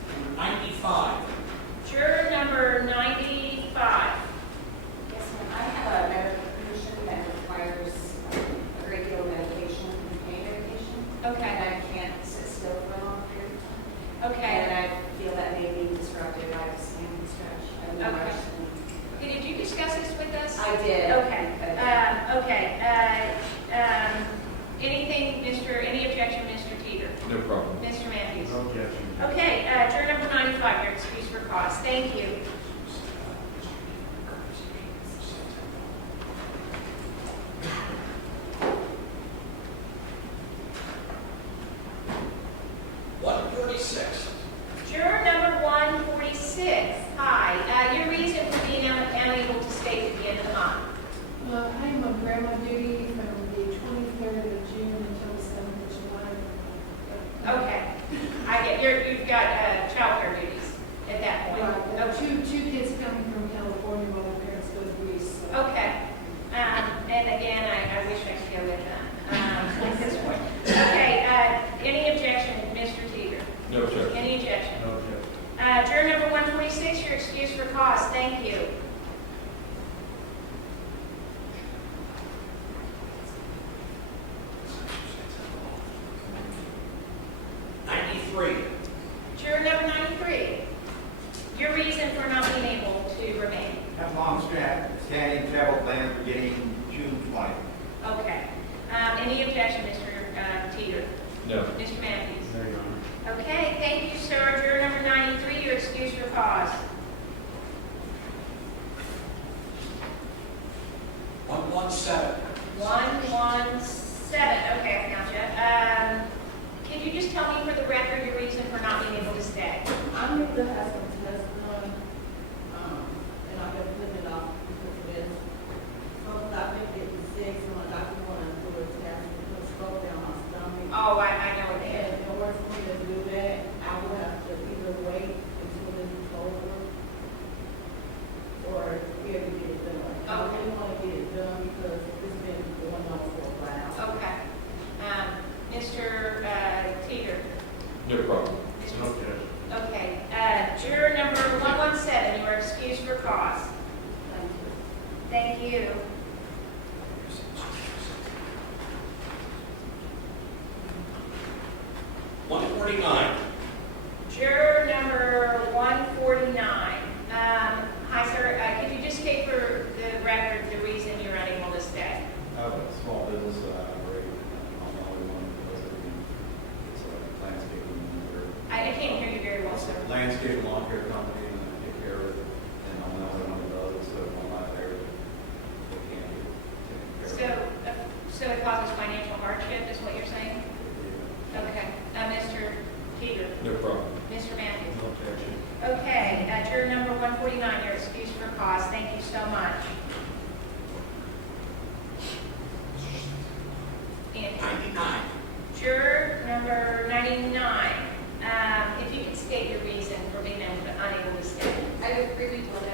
Number 95. Juror number 95. Yes, ma'am. I have a medical condition that requires a great deal of medication and pain medication. Okay. And I can't sit still for a long period of time. Okay. And I feel that may be disrupted. I have a stand and stretch. I know Okay. I Did you discuss this with us? I did. Okay. Okay. Anything, any objection, Mr. Teeter? No problem. Mr. Matthews? No objection. Okay, juror number 95, your excuse for cause. Thank you. Juror number 146. Hi. Your reason for being unable to stay at the end of the month? I am on grandma duty from the 23rd of June until the 7th of July. Okay. You've got childcare duties at that point. Right. Two kids coming from California while their parents go to Greece. So. Okay. And again, I wish I could go with them at this point. Okay. Any objection, Mr. Teeter? No objection. Any objection? No objection. Juror number 146, your excuse for cause. Thank you. Juror number 93, your reason for not being able to remain. Have long standing travel plans beginning June 20th. Okay. Any objection, Mr. Teeter? No. Mr. Matthews? No, Your Honor. Okay, thank you, sir. Juror number 93, your excuse for cause. 117. 117, okay, I found you. Can you just tell me for the record your reason for not being able to stay? I need to have some tests done, and I've been putting it off because of this. Sometimes I've been getting sick, so my doctor wanted to do a test and put a scope down my stomach. Oh, I know what they And is. in order for me to do that, I will have to either wait until this is over or be able to get it done. I really want to get it done because it's been going on for a while. Okay. Mr. Teeter? No problem. No objection. Okay. Juror number 117, your excuse for cause. Thank you. Juror number 149. Hi, sir. Could you just state for the record the reason you're unable to stay? I have a small business that I operate. I'm the only one who does it. It's a landscaping. I can't hear you very well, sir. Landscape and lawn care company, and I take care of it. And I'm the only one who does it, so if I'm not there, they can't get taken care of. So it causes financial hardship, is what you're saying? Okay. Mr. Teeter? No problem. Mr. Matthews? No objection. Okay, juror number 149, your excuse for cause. Thank you so much. And 99. juror number 99, if you could state your reason for being unable to stay. have a 3-week limit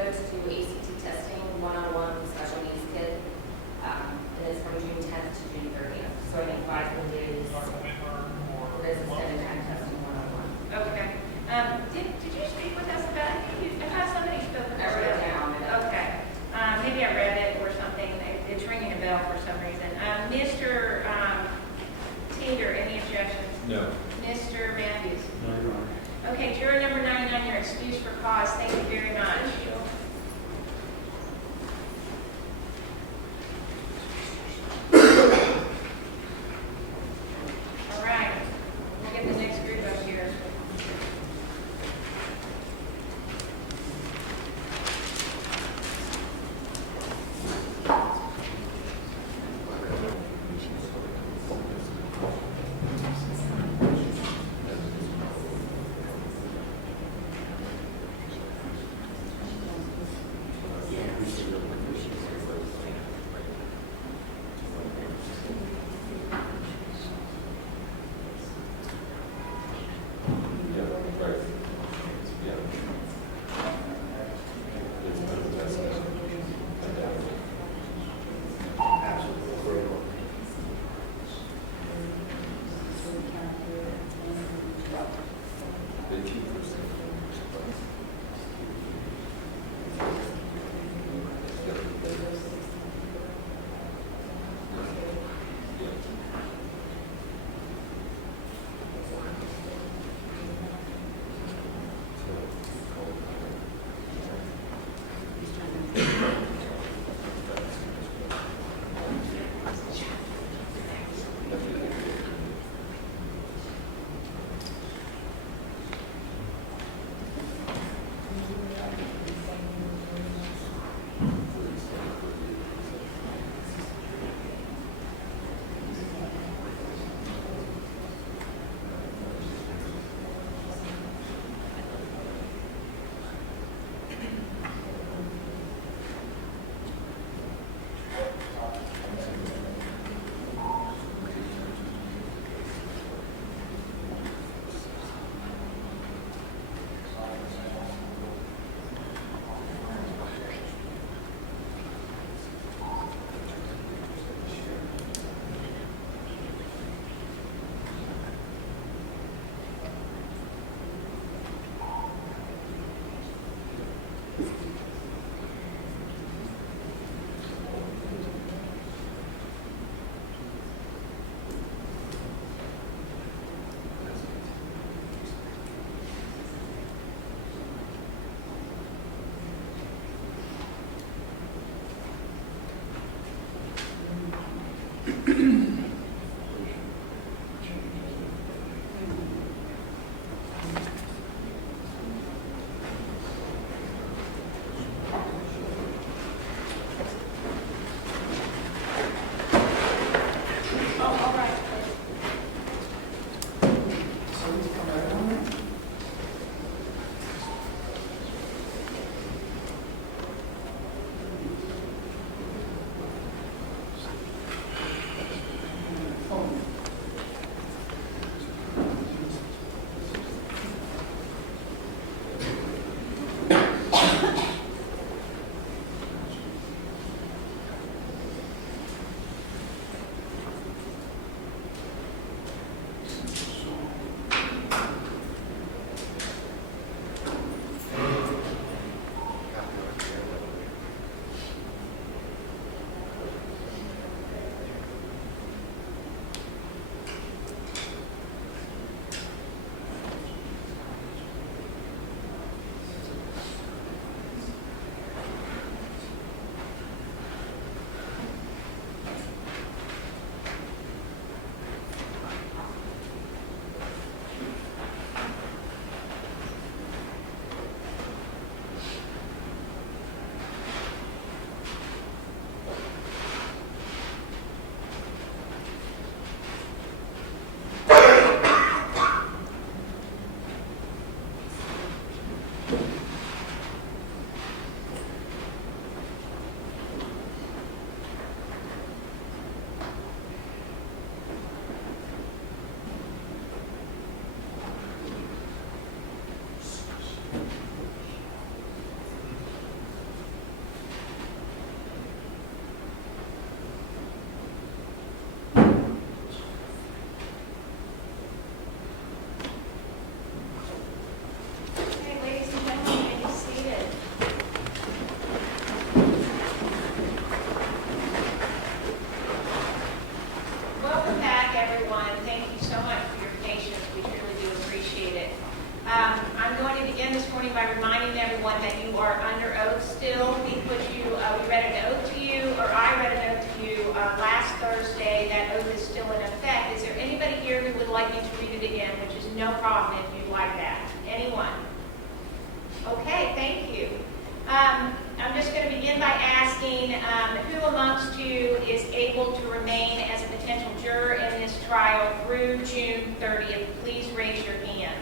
I'm just going to begin by asking who amongst you is able to remain as a potential juror in this trial through June 30th? Please raise your hand.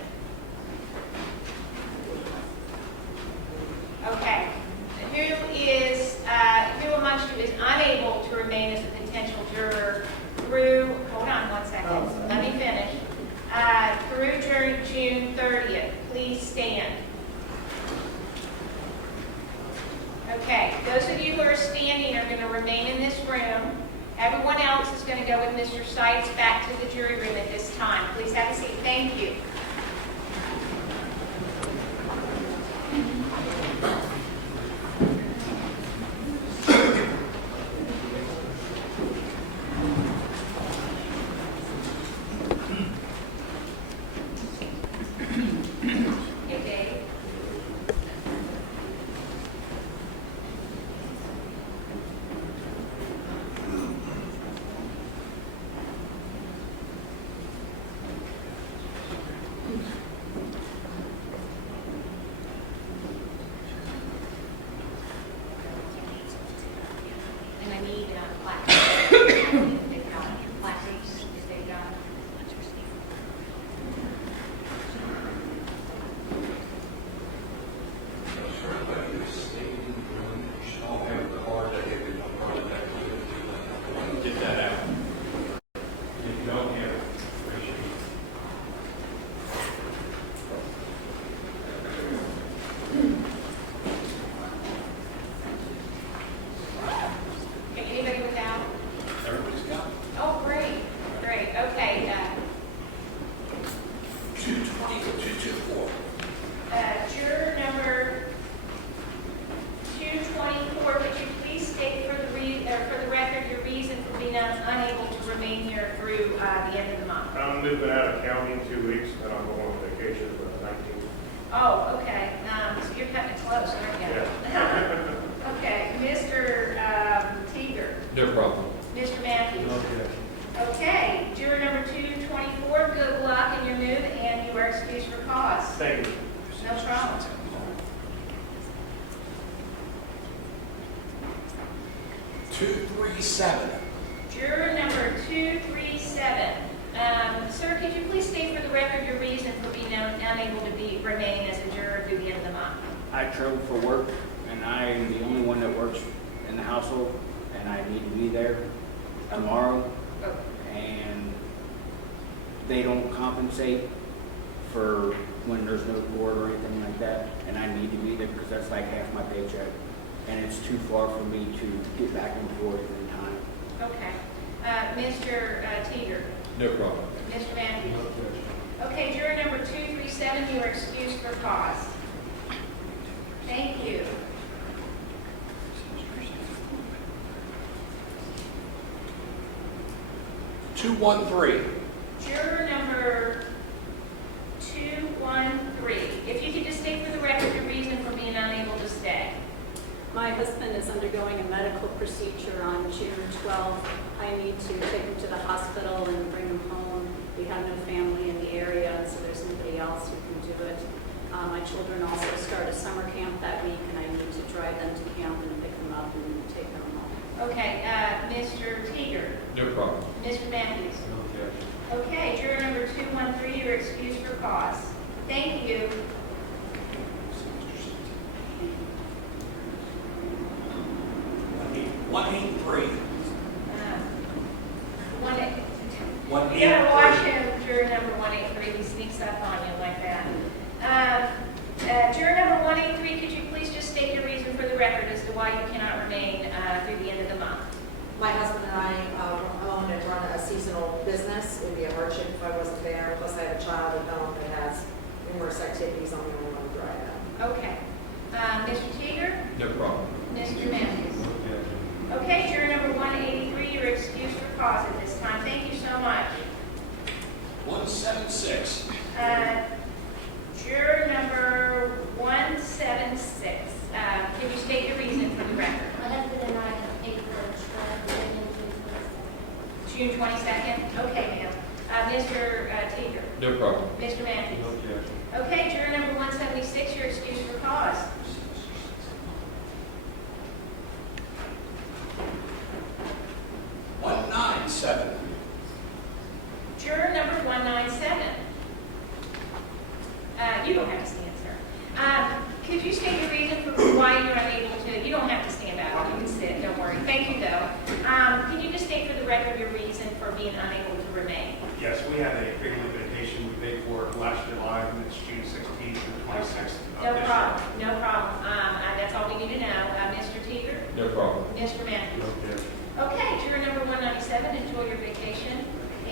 Okay. Who amongst you is unable to remain as a potential juror through, hold on one second, let me finish, through June 30th? Please stand. Okay, those of you who are standing are going to remain in this room. Everyone else is going to go with Mr. Seitz back to the jury room at this time. Please have a seat. Thank you. Oh, okay. So you're cutting it close, aren't you? Yeah. Okay, Mr. Teeger. No problem. Mr. Matthews. Okay. Okay, juror number 224, good luck in your move, and you are excused for cause. Thank you. No problem. Juror number 237. Sir, could you please state for the record your reason for being unable to remain as a juror through the end of the month? I travel for work, and I am the only one that works in the household, and I need to be there tomorrow. And they don't compensate for when there's no court or anything like that, and I need to be there because that's like half my paycheck, and it's too far for me to get back and forth in time. Okay. Mr. Teeger. No problem. Mr. Matthews. Okay, juror number 237, you are excused for cause. Thank you. Juror number 213. If you could just state for the record your reason for being unable to stay. My husband is undergoing a medical procedure on June 12th. I need to take him to the hospital and bring him home. We have no family in the area, so there's nobody else who can do it. My children also start a summer camp that week, and I need to drive them to camp and pick them up and take them home. Okay, Mr. Teeger. No problem. Mr. Matthews. Okay, juror number 213, you're excused for cause. Thank you. You gotta watch him, juror number 183. He sneaks up on you like that. Juror number 183, could you please just state your reason for the record as to why you cannot remain through the end of the month? My husband and I own and run a seasonal business. It would be a hardship if I wasn't there. Plus, I have a child at home that has numerous activities on the only one to drive at. Okay. Mr. Teeger? No problem. Mr. Matthews? Okay, juror number 183, you're excused for cause at this time. Thank you so much. 176. Juror number 176. Can you state your reason for the record? My husband and I have paid for June 22nd? Okay, ma'am. Mr. Teeger? No problem. Mr. Matthews? Okay, juror number 176, you're excused for cause.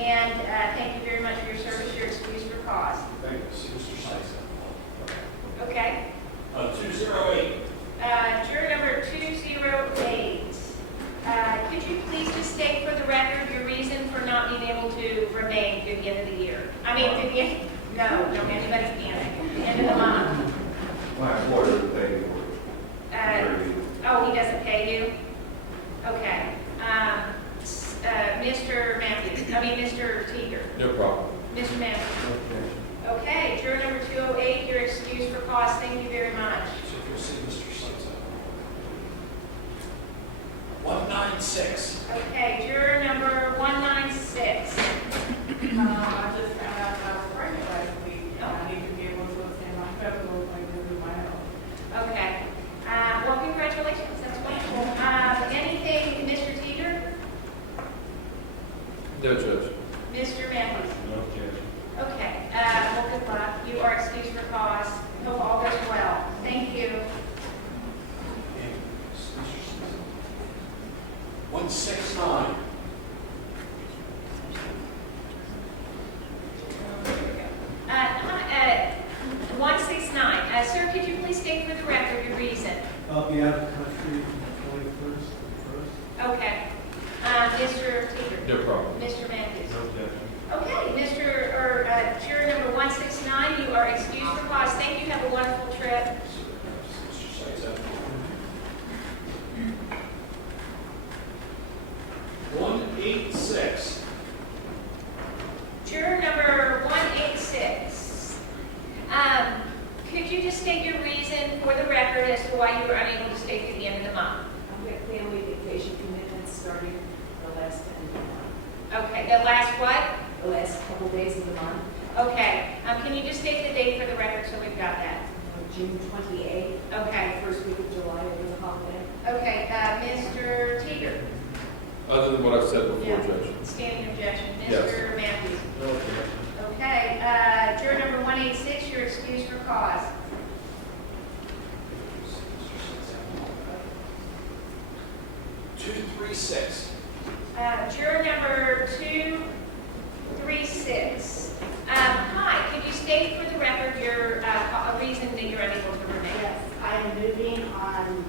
And thank you very much for your service. You're excused for cause. Thank you, Mr. Sykes. Okay. 208. Juror number 208. Could you please just state for the record your reason for not being able to remain through the end of the year? I mean, through the end, no, anybody can. The end of the month. My employer doesn't pay me for it. Oh, he doesn't pay you? Okay. Mr. Teeger. No problem. Mr. Matthews. Okay, juror number 208, you're excused for cause. Thank you very much. So if you'll see Mr. Sykes. 196. Okay, juror number 196. I just found out that I was pregnant last week, and I need to be able to attend my federal appointment with my health. Okay. Well, congratulations. That's wonderful. Anything, Mr. Teeter? No, Judge. Mr. Matthews? No objection. Okay. Well, good luck. You are excused for cause. Hope all goes well. Thank you. 169. Hi, 169. Sir, could you please state for the record your reason? I'll be out of the country from the 21st to the 1st. Okay. Mr. Teeter? No problem. Mr. Matthews? No objection. Okay, juror number 169, you are excused for cause. Thank you. Have a wonderful trip. Mr. Sykes. 186. Juror number 186. Could you just state your reason for the record as to why you were unable to stay through the end of the month? I've got family vacation commitments starting the last 10 of the month. Okay, the last what? The last couple days of the month, Okay. Can you just state the date for the record so we've got that? June 28th. Okay. First week of July, over the holiday. Okay, Mr. Teeter? Other than what I've said before, Judge. Standing objection. Yes. Mr. Matthews? No objection. Okay, juror number 186, you're excused for cause. 236. Juror number 236. Hi, could you state for the record your reason that you're unable to remain? Yes, I am moving on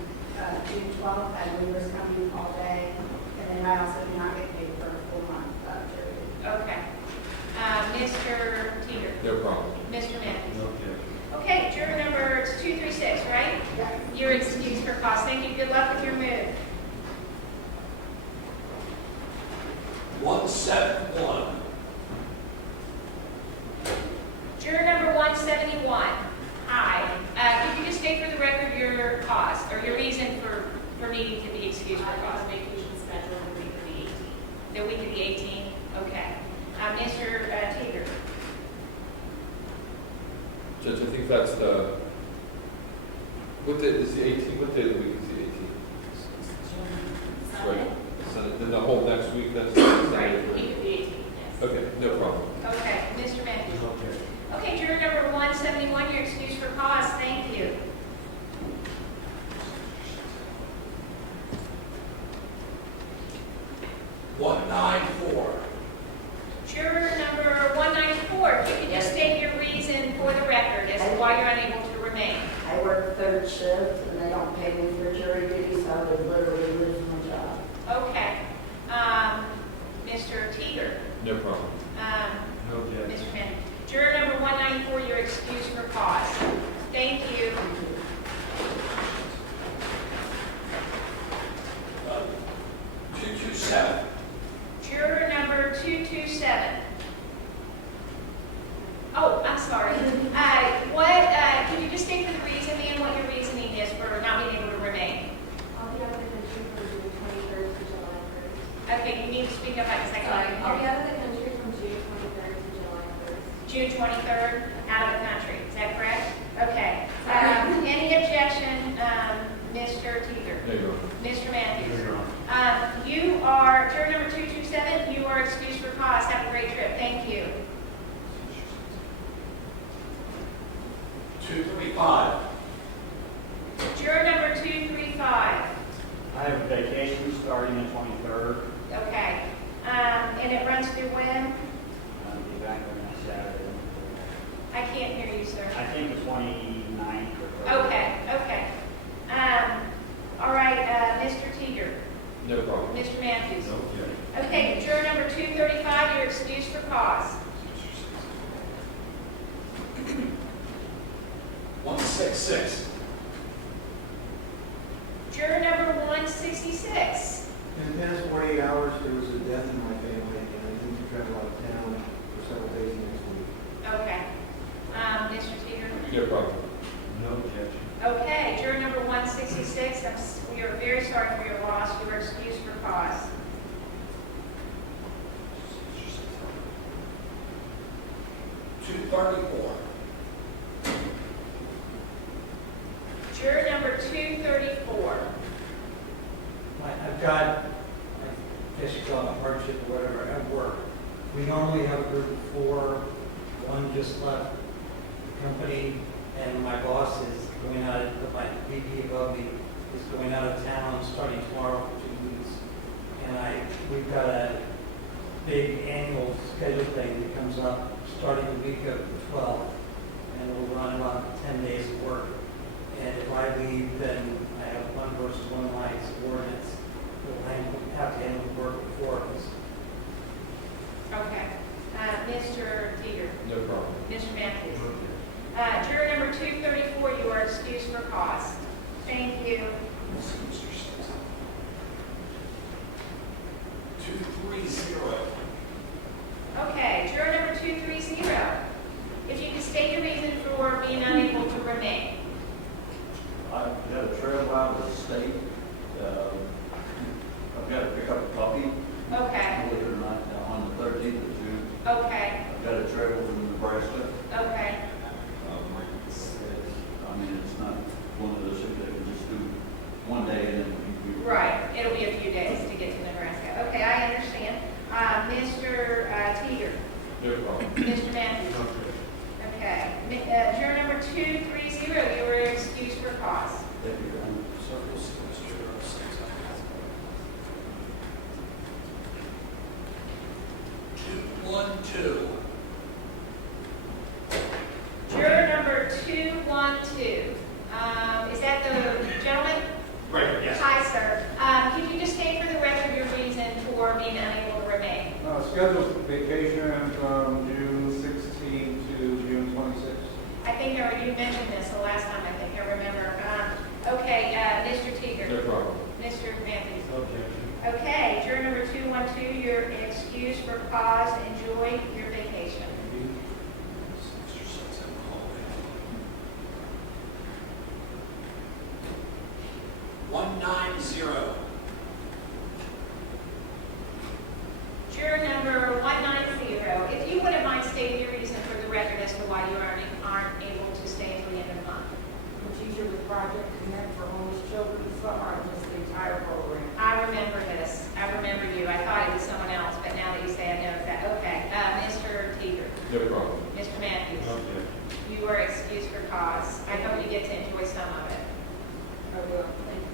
June 12th. I have members coming all day, and then I also do not get paid for a full month period. Okay. Mr. Teeter? No problem. Mr. Matthews? No objection. Okay, juror number 236, right? Yes. You're excused for cause. Thank you. Good luck with your move. 171. Juror number 171. Hi. Could you just state for the record your cause or your reason for needing to be excused for cause? Vacation schedule the week of the 18th. The week of the 18th? Okay. Mr. Teeter? Judge, I think that's the, what day is the 18th? What day of the week is the 18th? Right. Sunday. Then the whole next week, that's Right, the week of the 18th, yes. Okay, no problem. Okay, Mr. Matthews? No objection. Okay, juror number 171, you're excused for cause. Thank you. Juror number 194, if you could just state your reason for the record as to why you're unable to remain. I work third shift, and they don't pay me for jury duty, so I would literally lose my job. Okay. Mr. Teeter? No problem. No objection. Mr. Manning? Juror number 194, you're excused for cause. Thank you. 227. Juror number 227. Oh, I'm sorry. Could you just state for the reason, ma'am, what your reasoning is for not being able to remain? I'll be out of the country from June 23rd to July 1st. Okay, you need to speak up a second. Sorry, I'll be out of the country from June 23rd to July 1st. June 23rd, out of the country. Is that correct? Okay. Any objection, Mr. Teeter? No, Your Honor. Mr. Matthews? No, Your Honor. You are, juror number 227, you are excused for cause. Have a great trip. Thank you. 235. Juror number 235. I have a vacation starting the 23rd. Okay. And it runs through when? I can't hear you, sir. I think the 29th or 30th. Okay. All right, Mr. Teeter. No problem. Mr. Matthews. No objection. Okay, juror number 235, you're excused for cause. 166. Juror number 166. In the past 48 hours, there was a death in my family, and I need to travel out of town for several days next week. Okay. Mr. Teeter. No problem. No objection. Okay, juror number 166, we are very sorry for your loss. You are excused for cause. Juror number 234. I've got, I guess you call it hardship or whatever, at work. We normally have a group of 4. One just left the company, and my boss is going out, my VP above me is going out of town starting tomorrow for 2 weeks. And we've got a big annual schedule thing that comes up starting the week of the 12th, and we'll run about 10 days of work. And if I leave, then I have one person, one of my subordinates will have to handle the work before us. Okay. Mr. Teeter. No problem. Mr. Matthews. Juror number 234, you are excused for cause. Thank you. 230. Okay, juror number 230. If you could state your reason for being unable to remain. I've got to travel out of the state. I've got to pick up a puppy. Okay. Believe it or not, on the 13th of June. Okay. I've got to travel from Nebraska. Okay. I mean, it's not one of those things that can just do one day and then we. Right. It'll be a few days to get to Nebraska. Okay, I understand. Mr. Teeter. No problem. Mr. Matthews. Okay. Juror number 230, you were excused for cause. Thank you. Circle semester of 6. 212. Juror number 212. Is that the gentleman? Right, yes. Hi, sir. Could you just state for the record your reason for being unable to remain? Scheduled vacation from June 16 to June 26. I think you mentioned this the last time, I think I remember. Okay, Mr. Teeger. No problem. Mr. Matthews. No objection. Okay, juror number 212, you're excused for cause. Enjoy your vacation. 190. Juror number 190, if you wouldn't mind stating your reason for the record as to why you aren't able to stay until the end of the month. I'm a teacher with Project Connect for homeless children, summer, and just the entire program. I remember this. I remember you. I thought it was someone else, but now that you say I know that. Okay, Mr. Teeter. No problem. Mr. Matthews. No objection. You are excused for cause. I hope you get to enjoy some of it. I will. Thank you.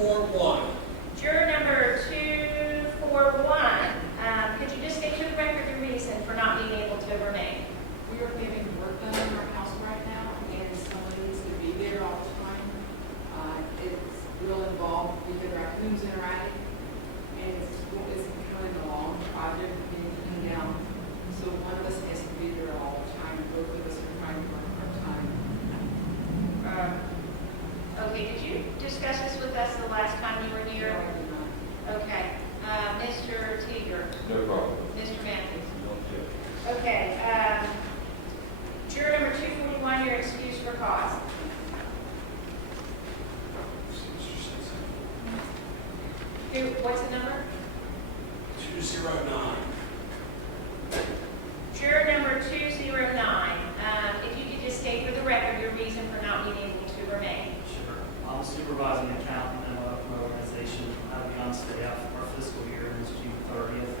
241. Juror number 241, could you just state for the record your reason for not being able to remain? We are getting work done in our house right now, and someone needs to be there all the time. It's real involved with the raccoons interacting, and it's kind of a long project, getting cleaned down. So one of us has to be there all the time, both of us are trying to work part-time. Okay, did you discuss this with us the last time you were here? Okay, Mr. Teeger. No problem. Mr. Matthews. No objection. Okay, juror number 241, you're excused for cause. What's the number? 209. Juror number 209, if you could just state for the record your reason for not being able to remain. Sure. I'm a supervising accountant in an organization. I'll be on staff. Our fiscal year is June 30th,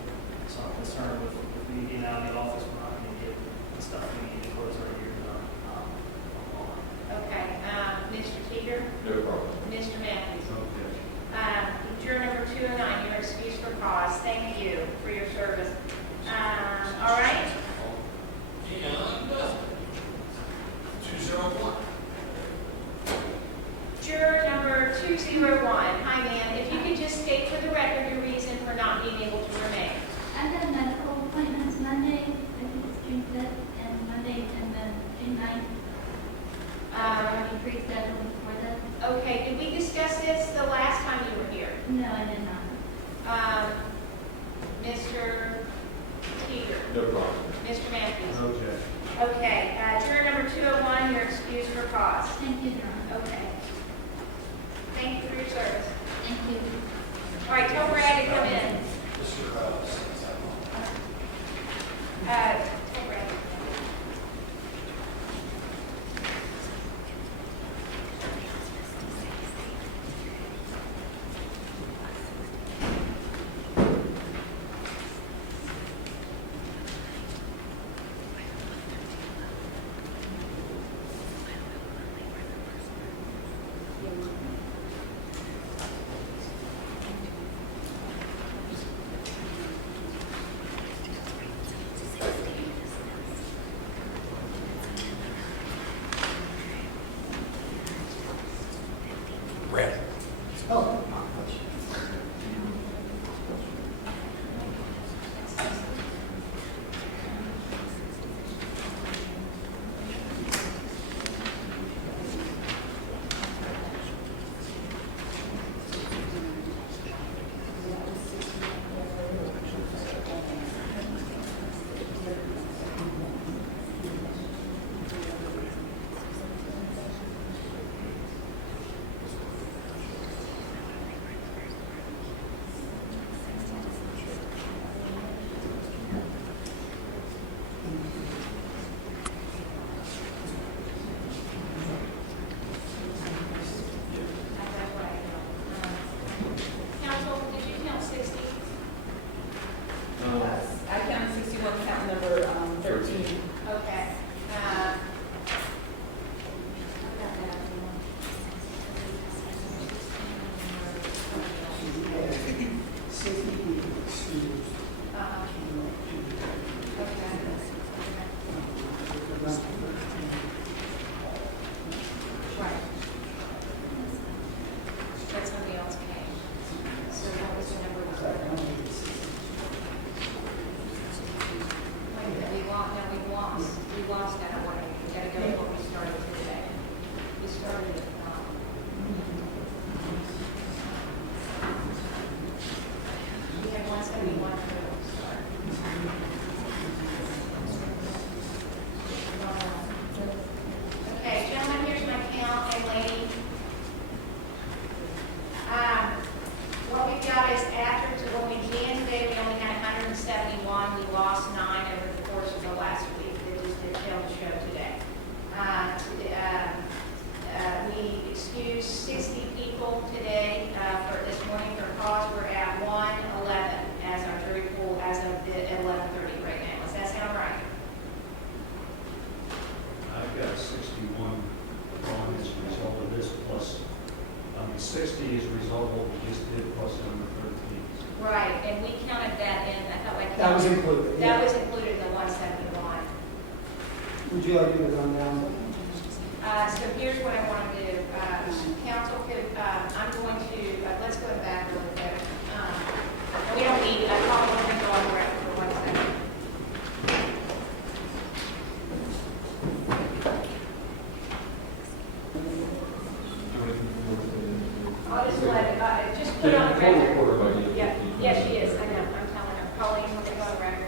so I'm concerned with me being out of the office. We're not going to Okay, juror number 201, you're excused for cause. Thank you, Your Honor. Okay. Thank you for your service. Thank you. All right, tell Brad to come in. Mr. Tell Brad. Counsel, did you count 60? I counted 61, count number 13. Okay. But somebody else came. So what was the number? Wait a minute, we lost that order. We gotta go to what we started today. We started at, we had 171 for the start. Okay, gentlemen, here's my count, and lady. What we've got is after, when we began today, we only had 171. We lost 9 over the course of the last week. They just did fail to show today. We excused 60 people today for this morning for cause. We're at 111 as our jury pool as of 11:30 right now. Does that sound right? I've got 61 on as a result of this plus, 60 is a result of what we just did plus number 13. Right, and we counted that in, I thought like. That was included, That yeah. was included in the 171. Would you like me to run down? So here's what I want to do. Council could, I'm going to, let's go back a little bit. We don't need, I probably want to go on record for 1 second. I'll just let it, just put it on the record. Yeah, yes, she is, I know, I'm telling her. Colleen, we're going to go on record.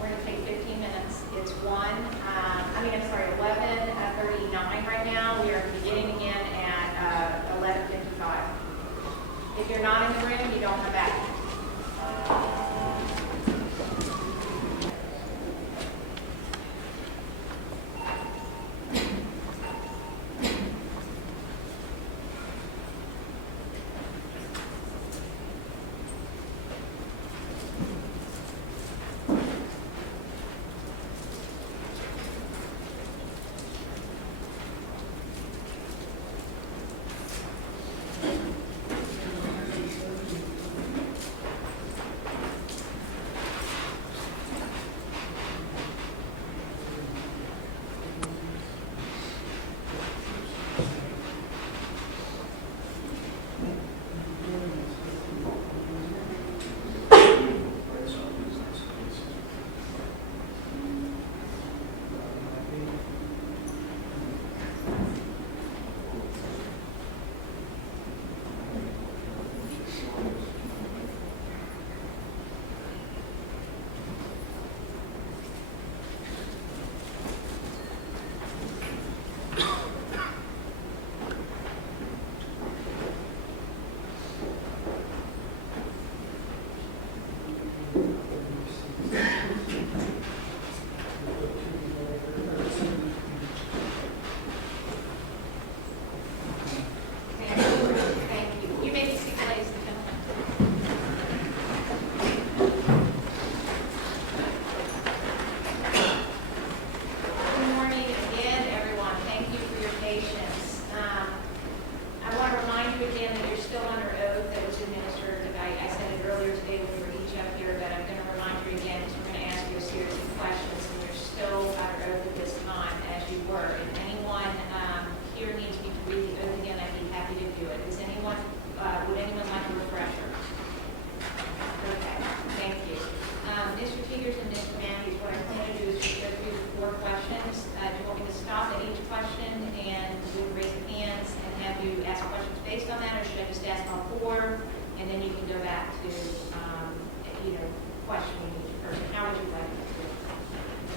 We're going to take 15 minutes. It's 11:39 right now. We are beginning again at 11:55. If you're not in the room, you don't come back.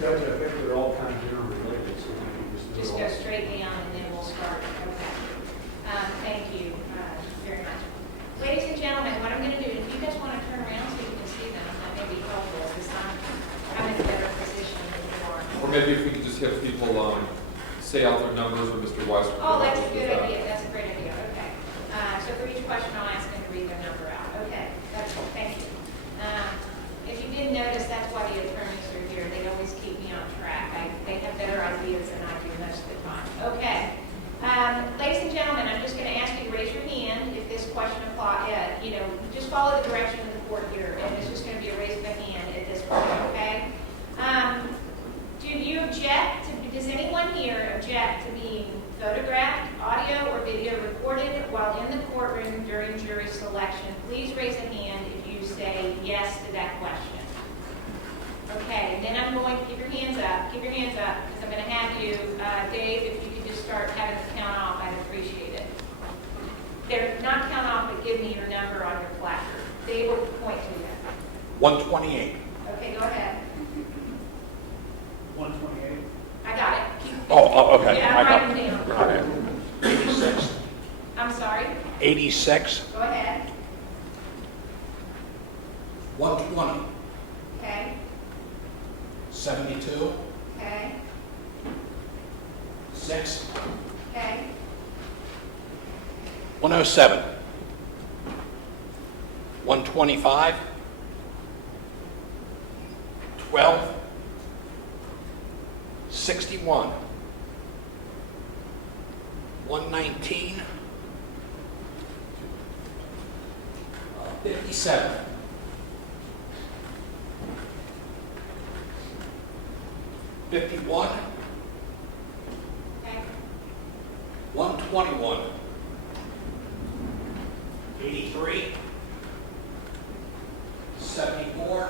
Judge, I think they're all kind of interrelated, so we can just do it Just all. go straight down and then we'll start. Okay. Thank you very much. Ladies and gentlemen, what I'm going to do, if you guys want to turn around so you can see them, that may be helpful because I'm in a better position than you are. Or maybe if we could just have people say out their numbers, or Mr. Weiss. Oh, that's a good idea. That's a great idea. Okay. So for each question, I'll ask them to read their number out. Okay. That's thank you. If you didn't notice, that's why the attorneys are here. They always keep me on track. They have better ideas than I do most of the time. Okay. Ladies and gentlemen, I'm just going to ask you to raise your hand if this question applies. Just follow the direction of the court here, and it's just going to be a raise of a hand at this point. Okay. Do you object to? Does anyone here object to being photographed, audio, or video recorded while in the courtroom during jury selection? Please raise a hand if you say yes to that question. Okay, and then I'm going to keep your hands up. Keep your hands up because I'm going to have you, Dave, if you could just start having to count off, I'd appreciate it. They're not count off, but give me your number on your placard. Dave will point to you. 128. Okay, go ahead. 128. I got it. Okay. Yeah, I'm writing down. Okay. 86. I'm sorry. 86. Go ahead. 120. Okay. 72. Okay. 6. Okay. 107. 125. 12. 61. 119. 57. 51. Okay. 121. 83. 74.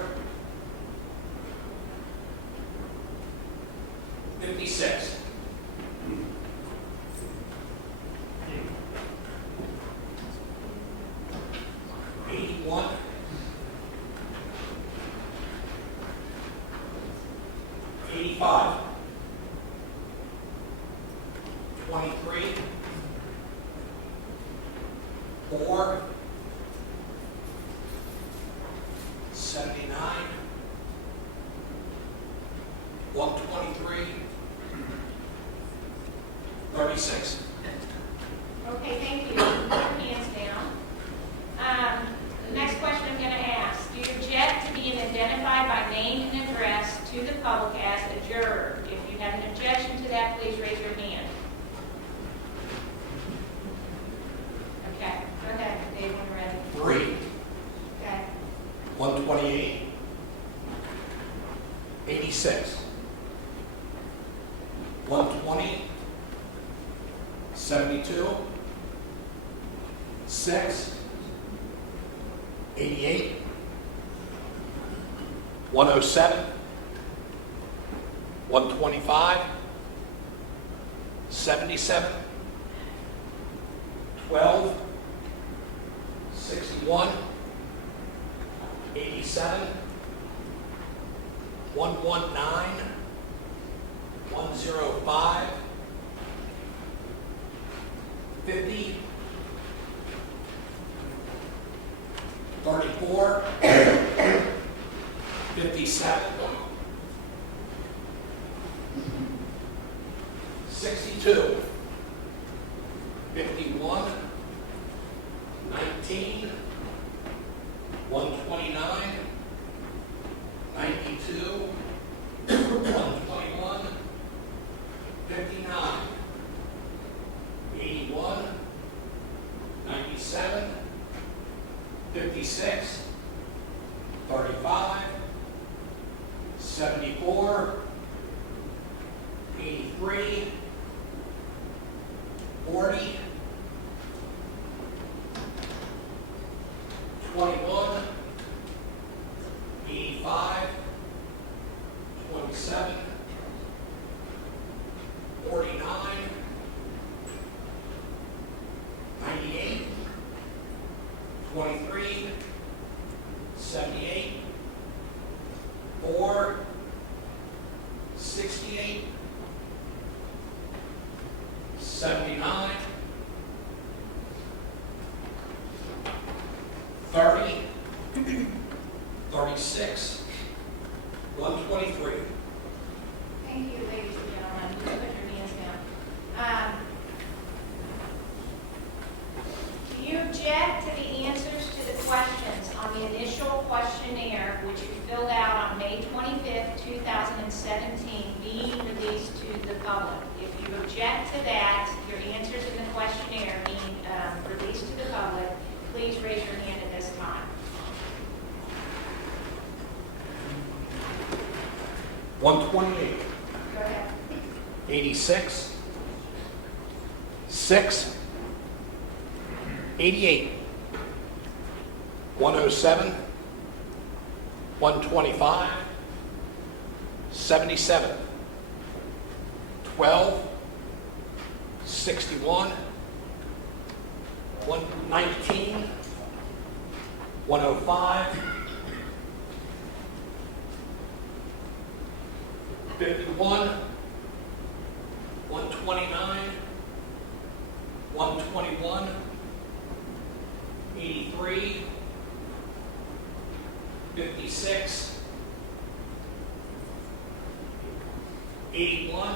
56. 81. 85. 23. 4. 79. 123. 36. Okay, thank you. Put your hands down. Next question I'm going to ask. Do you object to being identified by name and address to the public as a juror? If you have an objection to that, please raise your hand. Okay, go ahead, Dave, when you're ready. 3. Okay. 128. 86. 120. 72. 6. 88. 107. 125. 77. 12. 61. 87. 119. 105. 50. 34. 57. 62. 51. 19. 129. 92. 121. 59. 81. 97. 56. 35. 74. 83. 40. 21. 85. 27. 49. 98. 23. 78. 4. 68, 79, 30, 36, 123. Thank you, ladies and gentlemen. Please put your hands down. Do you object to the answers to the questions on the initial questionnaire, which you filled out on May 25th, 2017, being released to the public? If you object to that, your answers in the questionnaire being released to the public, please raise your hand at this time. 128, Go ahead. 86, 6, 88, 107, 125, 77, 12, 61, 119, 105, 51, 129, 121, 83, 56, 81,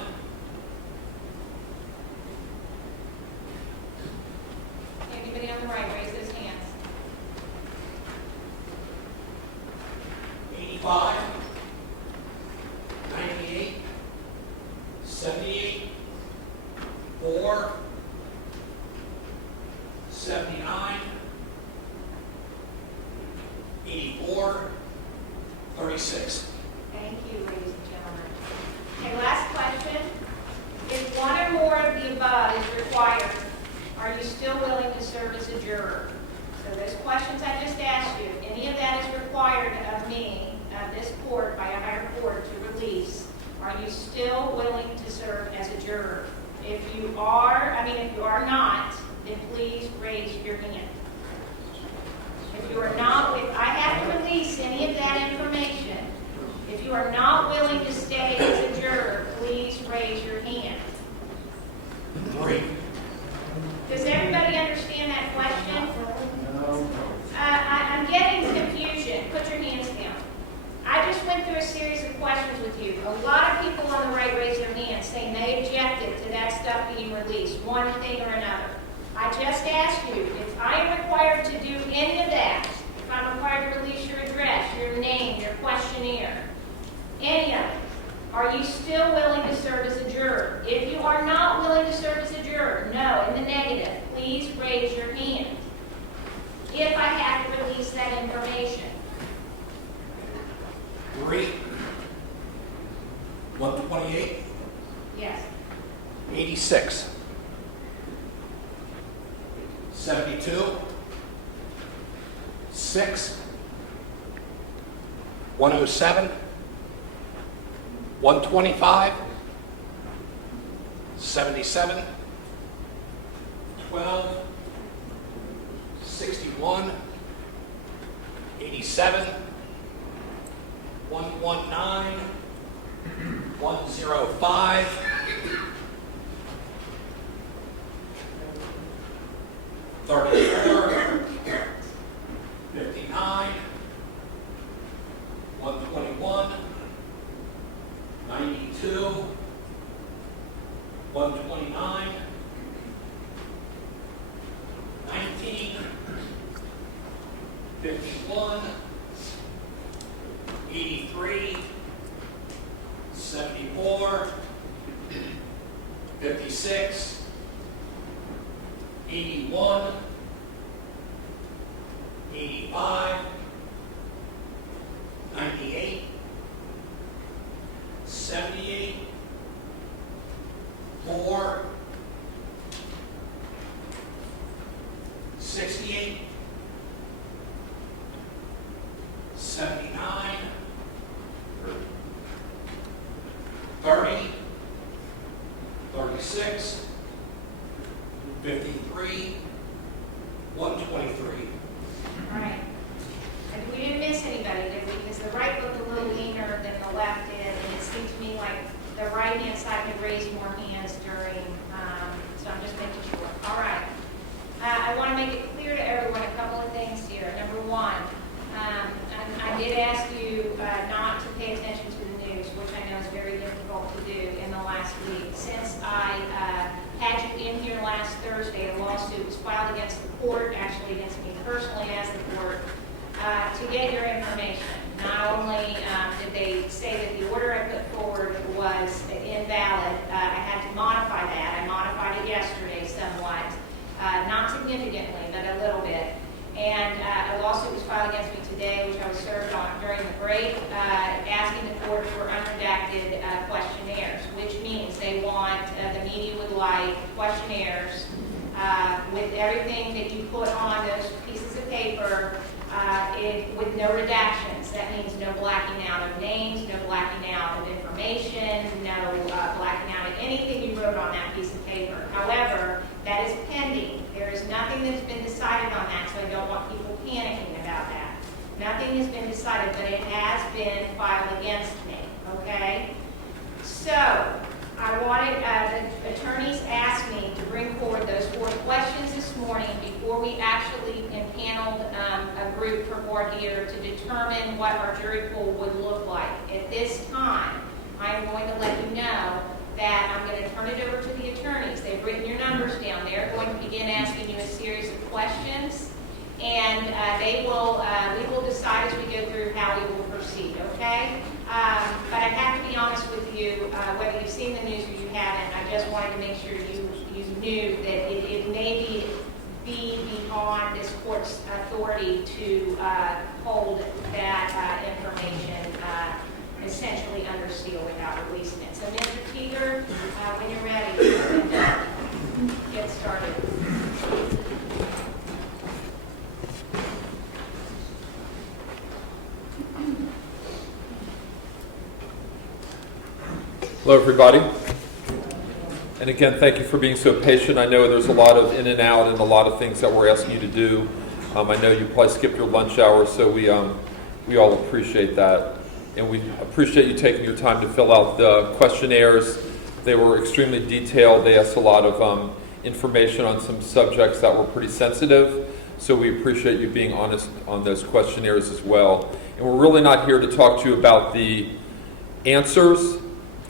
Anybody on the right, raise those hands. 85, 98, 78, 4, 79, 84, 36. Thank you, ladies and gentlemen. Okay, last question. If one or more of the above is required, are you still willing to serve as a juror? So those questions I just asked you, if any of that is required of me, of this court, by a higher court to release, are you still willing to serve as a juror? If you are, if you are not, then please raise your hand. If you are not, if I have to release any of that information, if you are not willing to stay as a juror, please raise your hand. 3. Does everybody understand that question? I'm getting confusion. Put your hands down. I just went through a series of questions with you. A lot of people on the right raised their hands saying they objected to that stuff being released, one thing or another. I just asked you, if I am required to do any of that, if I'm required to release your address, your name, your questionnaire, any of it, are you still willing to serve as a juror? If you are not willing to serve as a juror, no, in the negative, please raise your hand. If I have to release that information. 3, 128, Yes. 86, 72, 6, 107, 125, 77, 12, 61, 87, 119, 105, 34, 59, 121, 92, 129, 19, 51, 83, 74, 56, 81, 85, 98, 78, 4, 68, 79, 30, 36, 53, 123. All right. And we didn't miss anybody, did we? Because the right looked a little leaner than the left did, and it seemed to me like the right right-hand side had raised more hands during, so I'm just making sure. All right. I want to make it clear to everyone a couple of things here. Number one, I did ask you not to pay attention to the news, which I know is very difficult to do in the last week. Since I had you in here last Thursday, a lawsuit was filed against the court, actually against me personally as the court, to get your information. Not only did they say that the order I put forward was invalid, I had to modify that. I modified it yesterday somewhat, not significantly, but a little bit. And a lawsuit was filed against me today, which I was served on during the break, asking the court for unredacted questionnaires, which means they want, the media would like questionnaires with everything that you put on those pieces of paper with no redactions. That means no blacking out of names, no blacking out of information, no blacking out of anything you wrote on that piece of paper. However, that is pending. There is nothing that's been decided on that, so I don't want people panicking about that. Nothing has been decided, but it has been filed against me, okay? So, I wanted, the attorneys asked me to bring forward those 4 questions this morning before we actually impaneled a group for board here to determine what our jury pool would look like. At this time, I'm going to let you know that I'm going to turn it over to the attorneys. They've written your numbers down. They're going to begin asking you a series of questions, and we will decide as we go through how we will proceed, okay? But I have to be honest with you, whether you've seen the news or you haven't, I just wanted to make sure you knew that it may be beyond this court's authority to hold that information essentially under seal without releasing it. So, Mr. Teeter, when you're ready, you can get started. Hello, everybody. And again, thank you for being so patient. I know there's a lot of in and out and a lot of things that we're asking you to do. I know you probably skipped your lunch hour, so we all appreciate that. And we appreciate you taking your time to fill out the questionnaires. They were extremely detailed. They asked a lot of information on some subjects that were pretty sensitive. So we appreciate you being honest on those questionnaires as well. And we're really not here to talk to you about the answers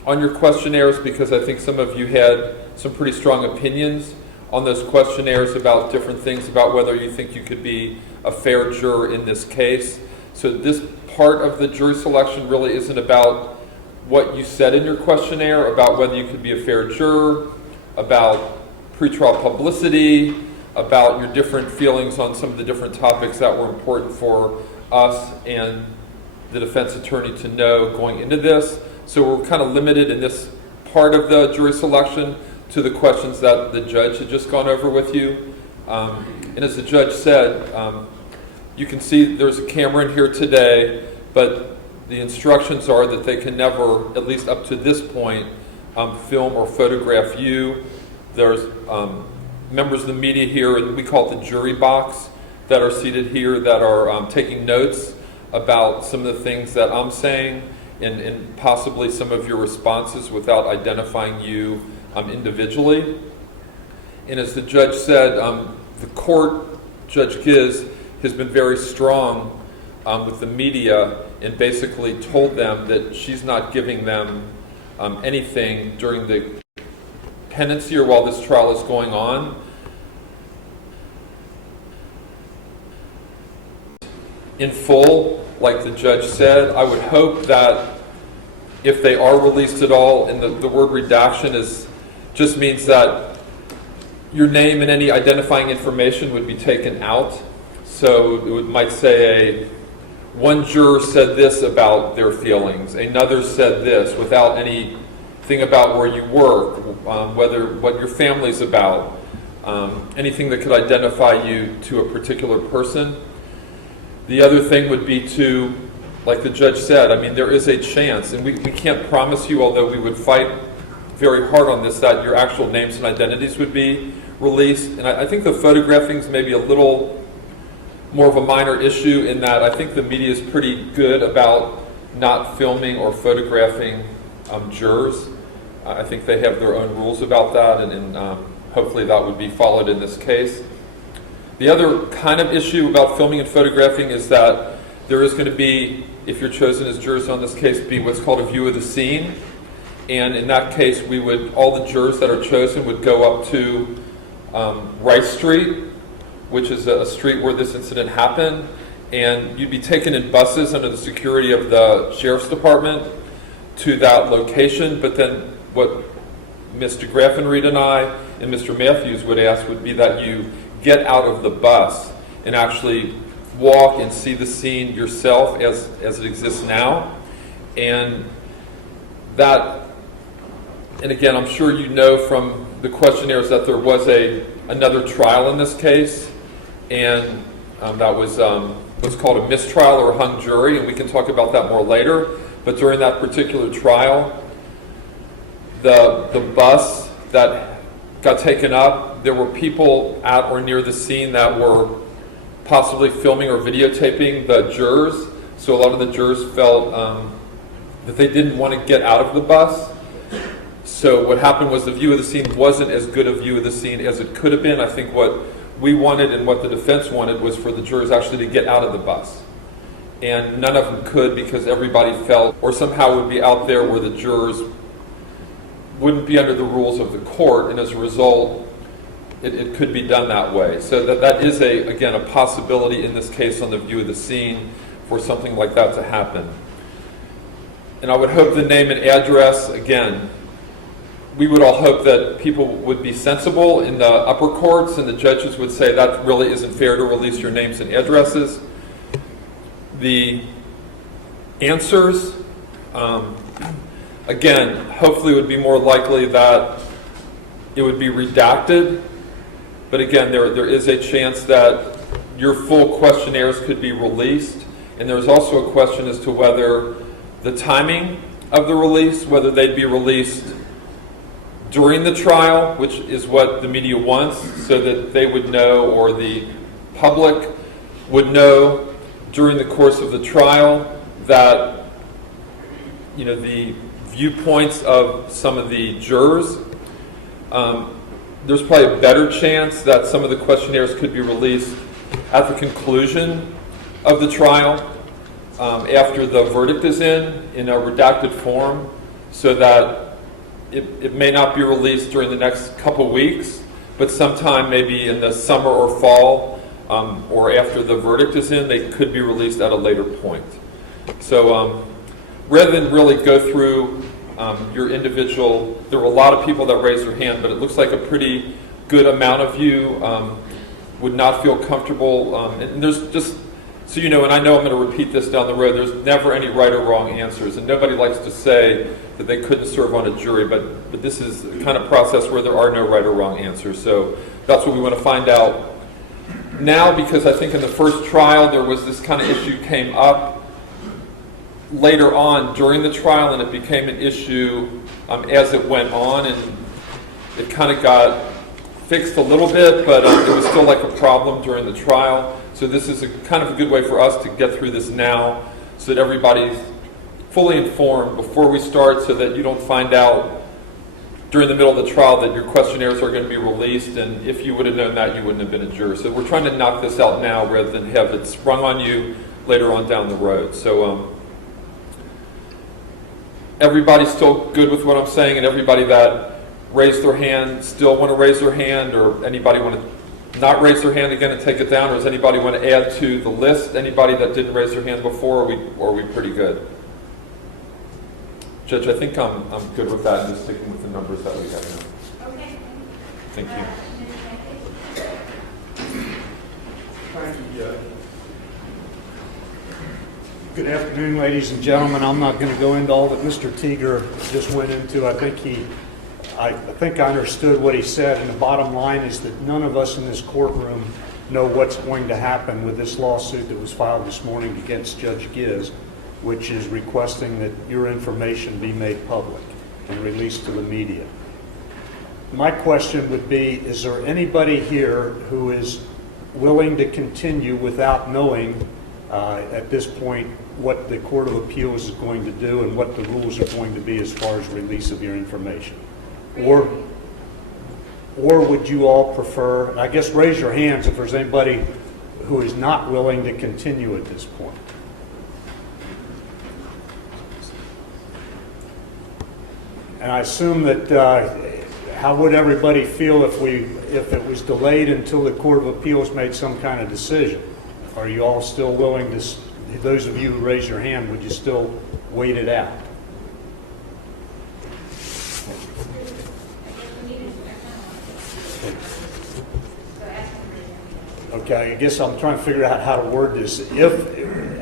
on your questionnaires, because I think some of you had some pretty strong opinions on those questionnaires about different things, about whether you think you could be a fair juror in this case. So this part of the jury selection really isn't about what you said in your questionnaire, about whether you could be a fair juror, about pretrial publicity, about your different feelings on some of the different topics that were important for us and the defense attorney to know going into this. So we're kind of limited in this part of the jury selection to the questions that the judge had just gone over with you. And as the judge said, you can see there's a camera in here today, but the instructions are that they can never, at least up to this point, film or photograph you. There's members of the media here, and we call it the jury box, that are seated here that are taking notes about some of the things that I'm saying and possibly some of your responses without identifying you individually. And as the judge said, the court, Judge Giz, has been very strong with the media and basically told them that she's not giving them anything during the pendency or while this trial is going on. In full, like the judge said, I would hope that if they are released at all, and the word redaction just means that your name and any identifying information would be taken out. So it might say one juror said this about their feelings, another said this, without anything about where you work, what your family's about, anything that could identify you to a particular person. The other thing would be to, like the judge said, I mean, there is a chance, and we can't promise you, although we would fight very hard on this, that your actual names and identities would be released. And I think the photographing is maybe a little more of a minor issue in that I think the media is pretty good about not filming or photographing jurors. I think they have their own rules about that, and hopefully that would be followed in this case. The other kind of issue about filming and photographing is that there is going to be, if you're chosen as jurors on this case, be what's called a view of the scene. And in that case, all the jurors that are chosen would go up to Rice Street, which is a street where this incident happened, and you'd be taken in buses under the security of the Sheriff's Department to that location. But then what Mr. Graffenried and I and Mr. Matthews would ask would be that you get out of the bus and actually walk and see the scene yourself as it exists now. And again, I'm sure you know from the questionnaires that there was another trial in this case, and that was what's called a mistrial or a hung jury, and we can talk about that more later. But during that particular trial, the bus that got taken up, there were people at or near the scene that were possibly filming or videotaping the jurors. So a lot of the jurors felt that they didn't want to get out of the bus. So what happened was the view of the scene wasn't as good a view of the scene as it could have been. I think what we wanted and what the defense wanted was for the jurors actually to get out of the bus. And none of them could, because everybody felt or somehow would be out there where the jurors wouldn't be under the rules of the court, and as a result, it could be done that way. So that is, again, a possibility in this case on the view of the scene for something like that to happen. And I would hope the name and address, again, we would all hope that people would be sensible in the upper courts and the judges would say that really isn't fair to release your names and addresses. The answers, again, hopefully it would be more likely that it would be redacted. But again, there is a chance that your full questionnaires could be released. And there's also a question as to whether the timing of the release, whether they'd be released during the trial, which is what the media wants, so that they would know, or the public would know during the course of the trial, that the viewpoints of some of the jurors. There's probably a better chance that some of the questionnaires could be released at the conclusion of the trial, after the verdict is in a redacted form, so that it may not be released during the next couple weeks, but sometime maybe in the summer or fall, or after the verdict is in, they could be released at a later point. So rather than really go through your individual, there were a lot of people that raised their hand, but it looks like a pretty good amount of you would not feel comfortable. And there's just, so you know, and I know I'm going to repeat this down the road, there's never any right or wrong answers, and nobody likes to say that they couldn't serve on a jury, but this is the kind of process where there are no right or wrong answers. So that's what we want to find out now, because I think in the first trial there was this kind of issue came up later on during the trial, and it became an issue as it went on, and it kind of got fixed a little bit, but it was still like a problem during the trial. So this is kind of a good way for us to get through this now, so that everybody's fully informed before we start, so that you don't find out during the middle of the trial that your questionnaires are going to be released, and if you would have known that, you wouldn't have been a juror. So we're trying to knock this out now rather than have it sprung on you later on down the road. So everybody's still good with what I'm saying, and everybody that raised their hand still want to raise their hand, or anybody want to not raise their hand again and take it down, or does anybody want to add to the list? Anybody that didn't raise their hand before, or are we pretty good? Judge, I think I'm good with that, and just sticking with the numbers that we have now. Okay. Thank you. Thank you, Judge. Good afternoon, ladies and gentlemen. I'm not going to go into all that Mr. Teeger just went into. I think I understood what he said, and the bottom line is that none of us in this courtroom know what's going to happen with this lawsuit that was filed this morning against Judge Giz, which is requesting that your information be made public and released to the media. My question would be, is there anybody here who is willing to continue without knowing at this point what the Court of Appeals is going to do and what the rules are going to be as far as release of your information. Or would you all prefer, I guess raise your hands if there's anybody who is not willing to continue at this point. And I assume that, how would everybody feel if it was delayed until the Court of Appeals made some kind of decision? Are you all still willing to, those of you who raise your hand, would you still wait it out? Okay, I guess I'm trying to figure out how to word this.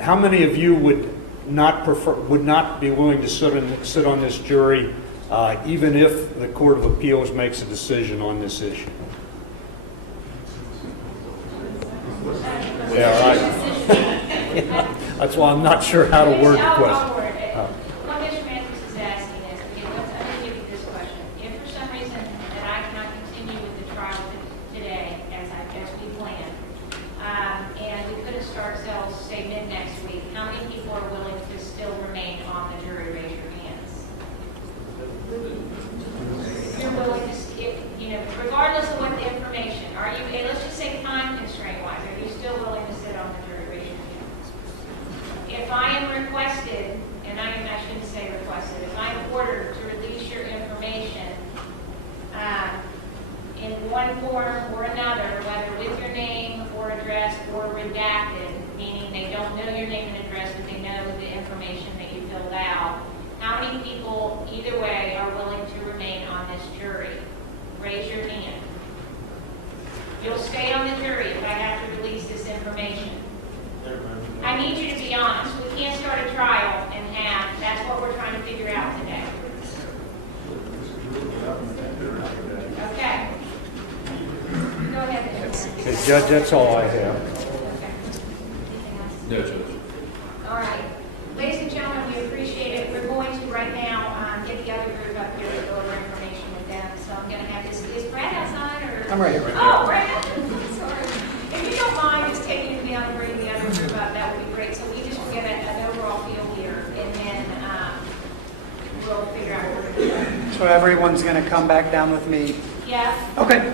How many of you would not be willing to sit on this jury, even if the Court of Appeals makes a decision on this issue? Yeah, right. That's why I'm not sure how to word the question. What Mr. Matthews is asking is, let me give you this question. If for some reason that I cannot continue with the trial today, as we planned, and we couldn't start sales, say, mid-next week, how many people are willing to still remain on the jury? Raise your hands. You're willing to, regardless of what the information, are you, let's just say time constraint-wise, are you still willing to sit on the jury? Raise your hands. If I am requested, and I shouldn't say requested, if I'm ordered to release your information in one form or another, whether with your name or address or redacted, meaning they don't know your name and address, but they know the information that you filled out, how many people, either way, are willing to remain on this jury? Raise your hand. You'll stay on the jury if I have to release this information. I need you to be honest. We can't start a trial and that's what we're trying to figure out today. Okay. Go ahead. Okay, Judge, that's all I have. Okay. No, Judge. All right. Ladies and gentlemen, we appreciate it. We're going to right now get the other group up here to go over information with them. So I'm going to have this. Is Brad outside or? I'm right here. Oh, Brad. Sorry. If you don't mind just taking me on and bringing the other group up, that would be great. So we just will get an overall feel here, and then we'll figure out what we're going to do. So everyone's going to come back down with me? Yeah. Okay.